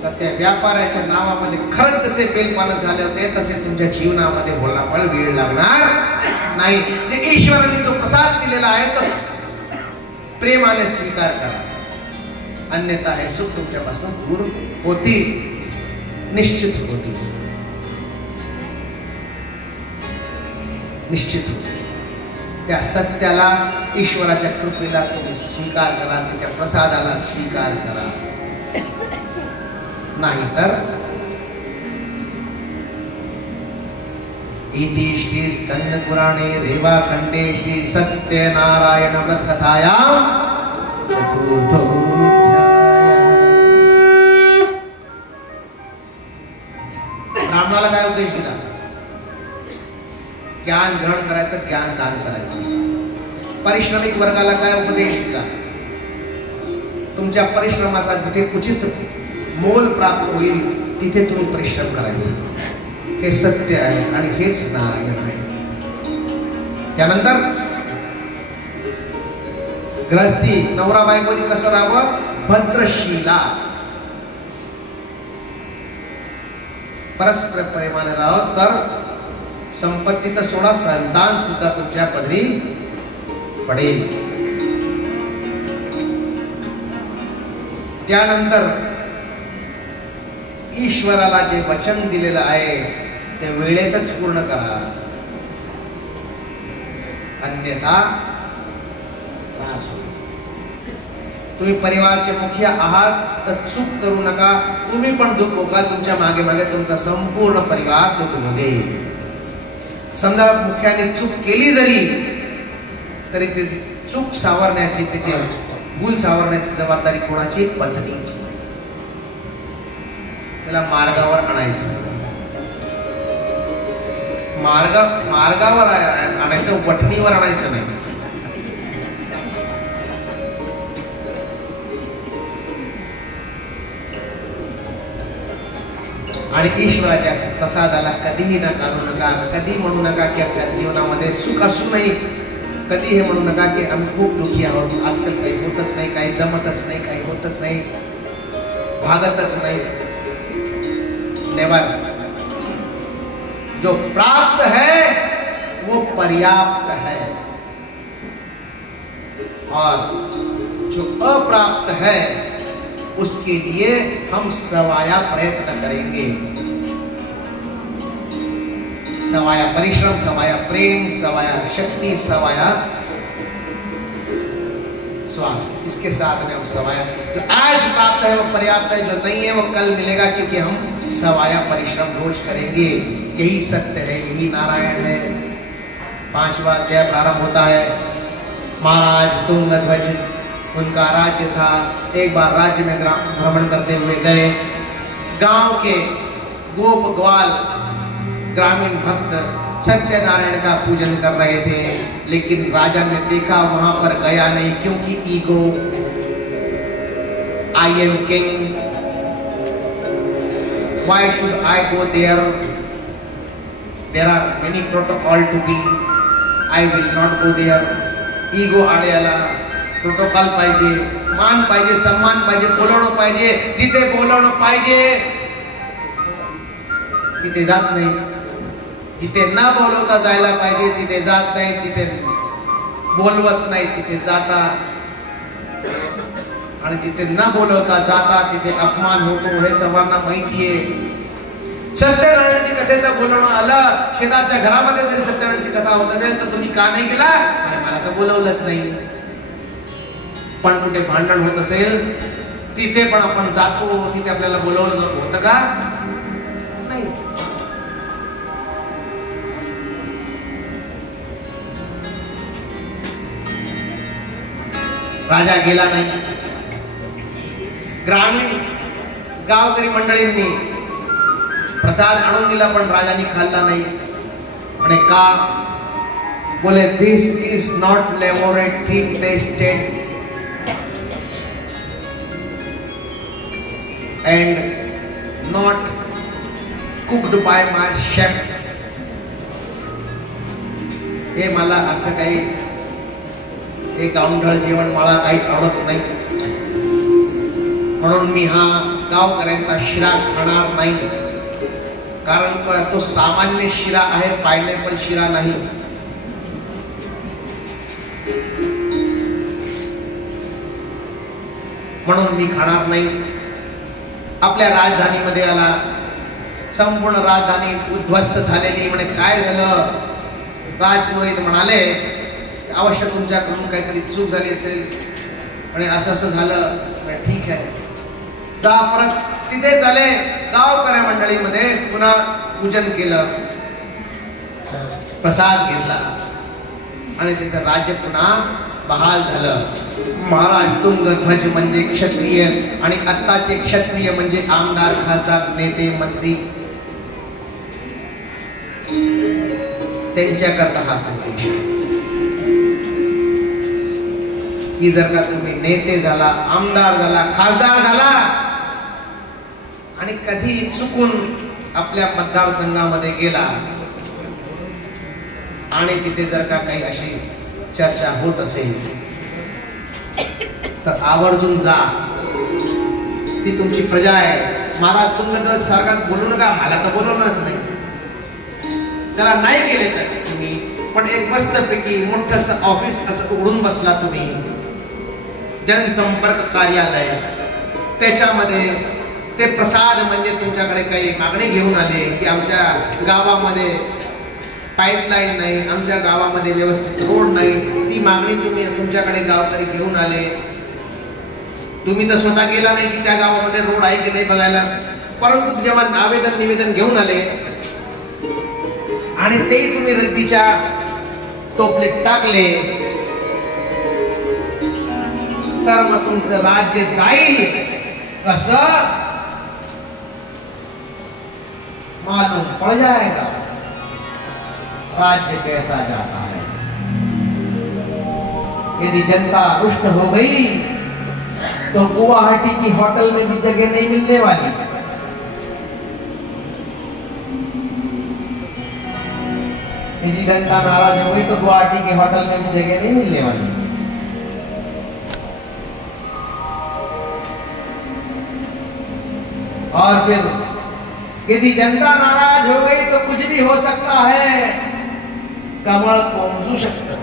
तर त्या व्यापाराच्या नावामध्ये खरंच जसे बेलपानं झाले होते तसे तुमच्या जीवनामध्ये होणार वेळ लागणार नाही. ते ईश्वराने जो प्रसाद दिलेला आहे तो प्रेमाने स्वीकार करा, अन्यथा हे सुख तुमच्यापासून दूर होतील, निश्चित होतील, निश्चित होतील. त्या सत्याला, ईश्वराच्या कृपेला तुम्ही स्वीकार करा, त्याच्या प्रसादाला स्वीकार करा, नाहीतर इति श्री स्कंद पुराणे रेवाखंडे श्री सत्यनारायण व्रत कथायां चतुर्थोऽध्याय। ब्राह्मणाला काय उपदेश दिला? ज्ञान ग्रहण करायचं, ज्ञान दान करायचं. परिश्रमिक वर्गाला काय उपदेश दिला? तुमच्या परिश्रमाचा जिथे उचित मोल प्राप्त होईल तिथे तुम्ही परिश्रम करायचं. हे सत्य आहे आणि हेच नारायण आहे. त्यानंतर ग्रहस्थी नवरा बायकोनी कसं राहावं? भद्रशीला, परस्पर प्रेमाने राहावं, तर संपत्ती तर सोडा, संतान सुद्धा तुमच्या पदरी पडेल. त्यानंतर ईश्वराला जे वचन दिलेलं आहे ते वेळेतच पूर्ण करा, अन्यथा त्रास होईल. तुम्ही परिवारचे मुखिया आहात तर चूक करू नका. तुम्ही पण दुःख भोगाल, तुमच्या मागे मागे तुमचा संपूर्ण परिवार दुःख भोगेल. समजा मुख्याने चूक केली जरी तरी ते चूक सावरण्याची, त्याची भूल सावरण्याची जबाबदारी कोणाची? पत्नीची. त्याला मार्गावर आणायचं. मार्गावर आणायचं, वठणीवर आणायचं नाही. आणि ईश्वराच्या प्रसादाला कधीही नकारू नका. कधी म्हणू नका की आपल्या जीवनामध्ये सुख असू नये. कधी हे म्हणू नका की आम्ही खूप दुःखी आहोत, आजकाल काही होतच नाही, काही जमतच नाही, काही होतच नाही, भागतच नाही. नेवर. जो प्राप्त है वो पर्याप्त है, और जो अप्राप्त है उसके लिए हम सवाया प्रयत्न करेंगे. सवाया परिश्रम, सवाया प्रेम, सवाया शक्ति, सवाया स्वास्थ्य, इसके साथ में हम सवाया, जो आज प्राप्त है वो पर्याप्त है, जो नहीं है वो कल मिलेगा, क्योंकि हम सवाया परिश्रम रोज करेंगे. यही सत्य है, यही नारायण है. 5वां अध्याय प्रारंभ होता है. महाराज तुंगध्वज, उनका राज्य था. एक बार राज्य में भ्रमण करते हुए गए. गांव के गोप ग्वाल ग्रामीण भक्त सत्यनारायण का पूजन कर रहे थे, लेकिन राजा ने देखा, वहां पर गया नहीं, क्योंकि ego. I am king, why should I go there? There are many protocol to be. I will not go there. Ego आडे आला. प्रोटोकॉल पाहिजे, मान पाहिजे, सन्मान पाहिजे, बोलवणं पाहिजे, तिथे बोलवणं पाहिजे, तिथे जात नाही. जिथे न बोलवता जायला पाहिजे तिथे जात नाही, जिथे बोलवत नाही तिथे जाता, आणि जिथे न बोलवता जाता तिथे अपमान होतो, हे सर्वांना माहितीये. सत्यनारायणची कथेचं बोलवणं आलं, शेजारच्या घरामध्ये जरी सत्यनारायणची कथा होत असेल तर तुम्ही का नाही गेला? अरे मला तर बोलवलंच नाही. पण कुठे भांडण होत असेल तिथे पण आपण जातो, तिथे आपल्याला बोलवलं होतं का? नाही. राजा गेला नाही. ग्रामीण गावकरी मंडळींनी प्रसाद आणून दिला, पण राजांनी खाल्ला नाही. म्हणे का? बोले this is not laboratory tested and not cooked by my chef. हे मला असं काही हे गावंढळ जेवण मला काही आवडत नाही, म्हणून मी हा गावकऱ्यांचा शिरा खाणार नाही. कारण तो सामान्य शिरा आहे, पायनॅपल शिरा नाही. म्हणून मी खाणार नाही. आपल्या राजधानीमध्ये आला. संपूर्ण राजधानी उद्ध्वस्त झालेली. म्हणे काय झालं? राजपुरोहित म्हणाले अवश्य तुमच्याकडून काहीतरी चूक झाली असेल, म्हणे असं असं झालं. ठीक आहे, जा. परत तिथे झाले गावकऱ्या मंडळीमध्ये पुन्हा पूजन केलं. प्रसाद घेतला आणि त्याचं राज्य पुन्हा बहाल झालं. महाराज तुंगध्वज म्हणजे क्षत्रिय आणि आत्ताचे क्षत्रिय म्हणजे आमदार, खासदार, नेते, मंत्री. त्यांच्याकरता हा संदेश आहे की जर का तुम्ही नेते झाला, आमदार झाला, खासदार झाला आणि कधी चुकून आपल्या मतदारसंघामध्ये गेला आणि तिथे जर का काही अशी चर्चा होत असेल तर आवर्जून जा. ती तुमची प्रजा आहे. मला तुंगध्वज सारखा बोलू नका, मला तर बोलवणारच नाही. चला नाही केले तर तुम्ही पण एक मस्तपैकी मोठस ऑफिस असं उघडून बसला तुम्ही, जनसंपर्क कार्यालय, त्याच्यामध्ये ते प्रसाद म्हणजे तुमच्याकडे काही मागणी घेऊन आले की आमच्या गावामध्ये पाईपलाईन नाही, आमच्या गावामध्ये व्यवस्थित रोड नाही, ती मागणी तुम्ही तुमच्याकडे गावकरी घेऊन आले. तुम्ही तर स्वतः गेला नाही की त्या गावामध्ये रोड आहे की नाही बघायला, परंतु जेव्हा निवेदन घेऊन आले आणि ते तुम्ही रद्दीच्या टोपलीत टाकले तर मग तुमचं राज्य जाईल कसं मालूम पड़ जाएगा. राज्य कैसा जाता है. यदि जनता रुष्ट हो गई तो गुवाहाटी की होटल में भी जगह नहीं मिलने वाली. यदि जनता नाराज हो गई तो गुवाहाटी के होटल में भी जगह नहीं मिलने वाली. और फिर यदि जनता नाराज हो गई तो कुछ भी हो सकता है. कमळ कोंजू शकतं,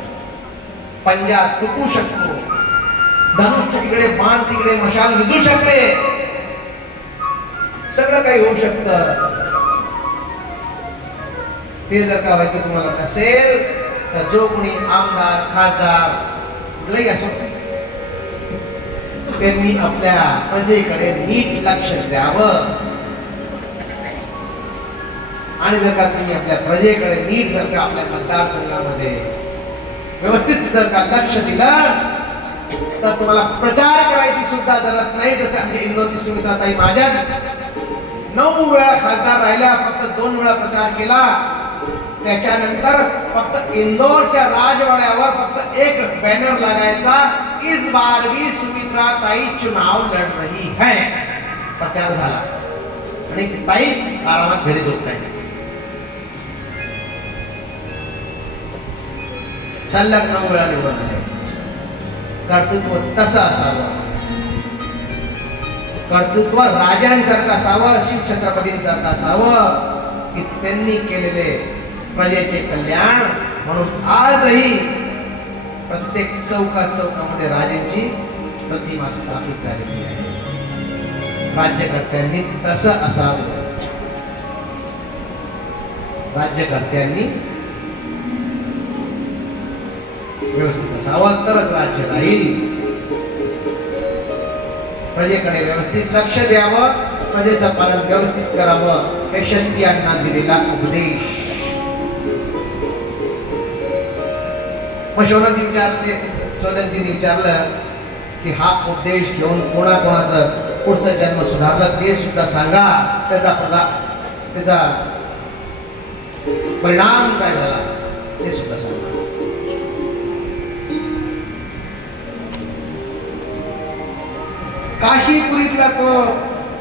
पंजा तुटू शकतो, धनुष्य इकडे, बाण तिकडे, मशाल विझू शकते, सगळं काही होऊ शकतं. ते जर का व्हायचं तुम्हाला नसेल तर जो कोणी आमदार, खासदार कुठलाही असो त्यांनी आपल्या प्रजेकडे नीट लक्ष द्यावं. आणि जर का तुम्ही आपल्या प्रजेकडे नीट जर का आपल्या मतदारसंघामध्ये व्यवस्थित जर का लक्ष दिलं तर तुम्हाला प्रचार करायची सुद्धा जरूरत नाही. जसे आमच्या इंदोरची सुमित्राताई महाजन 9 वेळा खासदार राहिल्या, फक्त 2 वेळा प्रचार केला. त्याच्यानंतर फक्त इंदोरच्या राजवाड्यावर फक्त एक बॅनर लगायचा, इस बार भी सुमित्राताई चुनाव लढ रही है. प्रचार झाला आणि ताई आरामात घरी झोपत आहे. सलग 9 वेळा निवडून आहे. कर्तृत्व तसं असावं. कर्तृत्व राजांसारखं असावं, शिव छत्रपतींसारखं असावं की त्यांनी केलेले प्रजेचे कल्याण. म्हणून आजही प्रत्येक चौकामध्ये राजांची प्रतिमा स्थापित झालेली आहे. राज्यकर्त्यांनी तसं असावं. राज्यकर्त्यांनी व्यवस्थित असावं तरच राज्य राहील. प्रजेकडे व्यवस्थित लक्ष द्यावं, प्रजेचं पालन व्यवस्थित करावं, हे क्षत्रियांना दिलेला उपदेश. मग शोधनजींनी विचारलं की हा उपदेश घेऊन कोणाकोणाचं पुढचं जन्म सुधारलं ते सुद्धा सांगा, त्याचा परिणाम काय झाला ते सुद्धा सांगा. काशीपुरीतला तो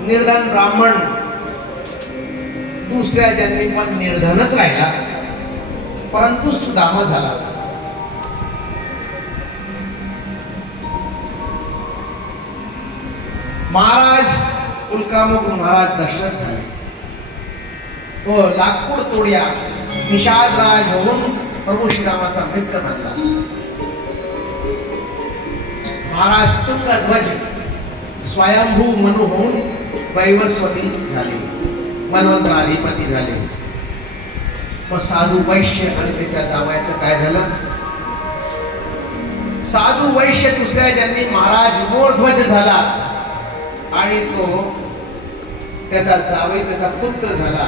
निर्धन ब्राह्मण दुसऱ्या जन्मी पण निर्धनच राहिला, परंतु सुदामा झाला. महाराज उल्कामुख महाराज दशरथ झाले. तो लाकूड तोड्या निषाद राज होऊन प्रभू श्रीरामाचा मित्र बनला. महाराज तुंगध्वज स्वयंभू मनु होऊन वैवस्वती झाले, मन्वंतराधिपती झाले. मग साधू वैश्य आणि त्याच्या जावयाचं काय झालं? साधू वैश्य दुसऱ्या जन्मी महाराज मोरध्वज झाला आणि तो त्याचा जावई त्याचा पुत्र झाला.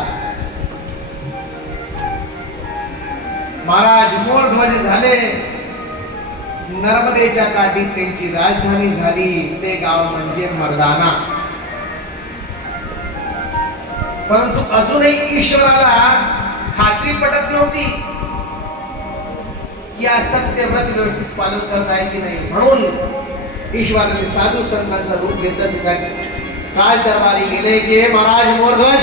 महाराज मोरध्वज झाले. नर्मदेच्या काठी त्यांची राजधानी झाली. ते गाव म्हणजे मर्दाना. परंतु अजूनही ईश्वराला खात्री पटत नव्हती या सत्य व्रत व्यवस्थित पालन करत आहे की नाही. म्हणून ईश्वराने साधू संतांचं रूप घेतलं. राज दरबारी गेले की हे महाराज मोरध्वज,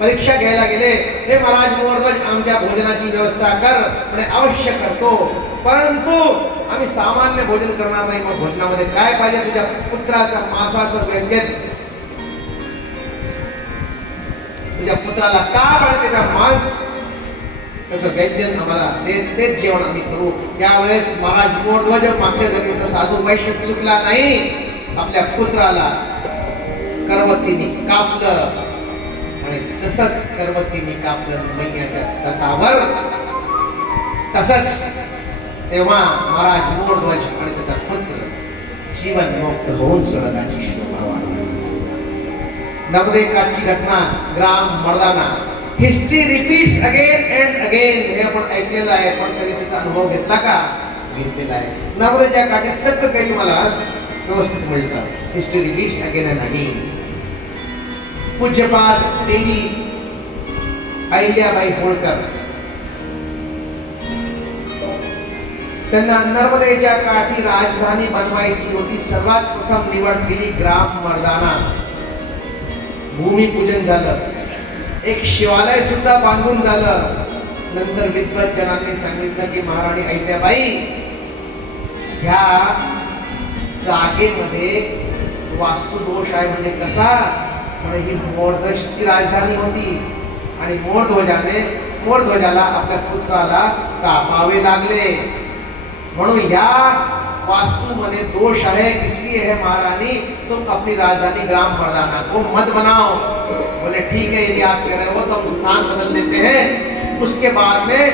परीक्षा घ्यायला गेले. हे महाराज मोरध्वज, आमच्या भोजनाची व्यवस्था कर. म्हणजे अवश्य करतो, परंतु आम्ही सामान्य भोजन करणार नाही. मग भोजनामध्ये काय पाहिजे? तुझ्या पुत्राचं मांसाचं व्यंजन, तुझ्या पुत्राला काप आणि त्याचा मांस, त्याचं व्यंजन आम्हाला तेच जेवण आम्ही करू. त्यावेळेस महाराज मोरध्वज मागच्या जन्मीचा साधू वैश्य चुकला नाही. आपल्या पुत्राला करवतीने कापलं आणि जसंच करवतीने कापलं मैयाच्या तटावर, तसंच तेव्हा महाराज मोरध्वज आणि त्याचा पुत्र जीवनमुक्त होऊन स्वर्गाची शोभा वाढवली. नवदेकाची घटना ग्राम मर्दाना. History repeats again and again. हे आपण ऐकलेलं आहे, पण कधी त्याचा अनुभव घेतला का? घेतलेला आहे. नर्मदेच्या काठी सगळं काही तुम्हाला व्यवस्थित मिळतं. History repeats again and again. पूज्यपाद देवी अहिल्याबाई होळकर, त्यांना नर्मदेच्या काठी राजधानी बनवायची होती. सर्वात प्रथम निवड केली ग्राम मर्दाना. भूमिपूजन झालं, एक शिवालय सुद्धा बांधून झालं. नंतर विद्वज्जनांनी सांगितलं की महाराणी अहिल्याबाई, ह्या जागेमध्ये वास्तुदोष आहे. म्हणजे कसा? म्हणजे ही मोरध्वजची राजधानी होती आणि मोरध्वजाला आपल्या पुत्राला कापावे लागले. म्हणून या वास्तुमध्ये दोष है, इसलिए है महारानी तुम अपनी राजधानी ग्राम मर्दाना को मत बनाओ. बोले ठीक है, यदि आप कह रहे हो तो हम स्थान बदल देते हैं. उसके बाद में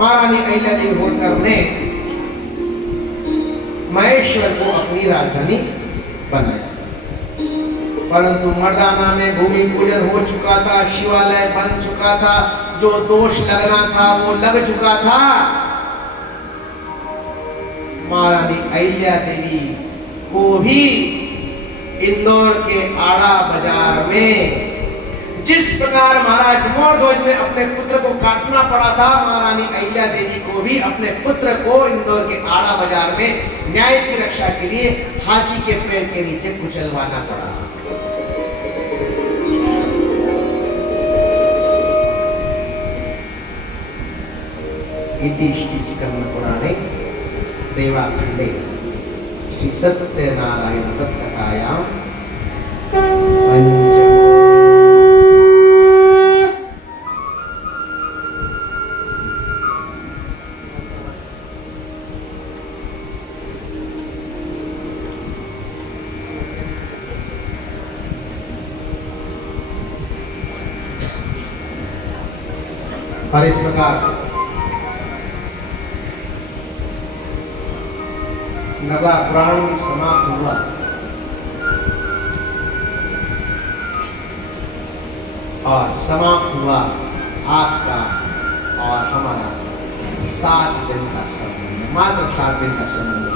महारानी अहिल्यादेवी होळकर ने महेश्वर को अपनी राजधानी बनाया. परंतु मर्दाना में भूमि पूजन हो चुका था, शिवालय बन चुका था, जो दोष लगना था वो लग चुका था. महारानी अहिल्यादेवी को भी इंदौर के आड़ा बाजार में जिस प्रकार महाराज मोरध्वज ने अपने पुत्र को काटना पड़ा था, महारानी अहिल्यादेवी को भी अपने पुत्र को इंदौर के आड़ा बाजार में न्याय की रक्षा के लिए हाथी के पैर के नीचे कुचलवाना पड़ा. इति श्री स्कंद पुराणे रेवाखंडे श्री सत्यनारायण व्रतकथायां पंचम और इस प्रकार नवा पुराण भी समाप्त हुआ. और समाप्त हुआ आपका और हमारा 7 दिन का संबंध, मात्र 7 दिन का संबंध.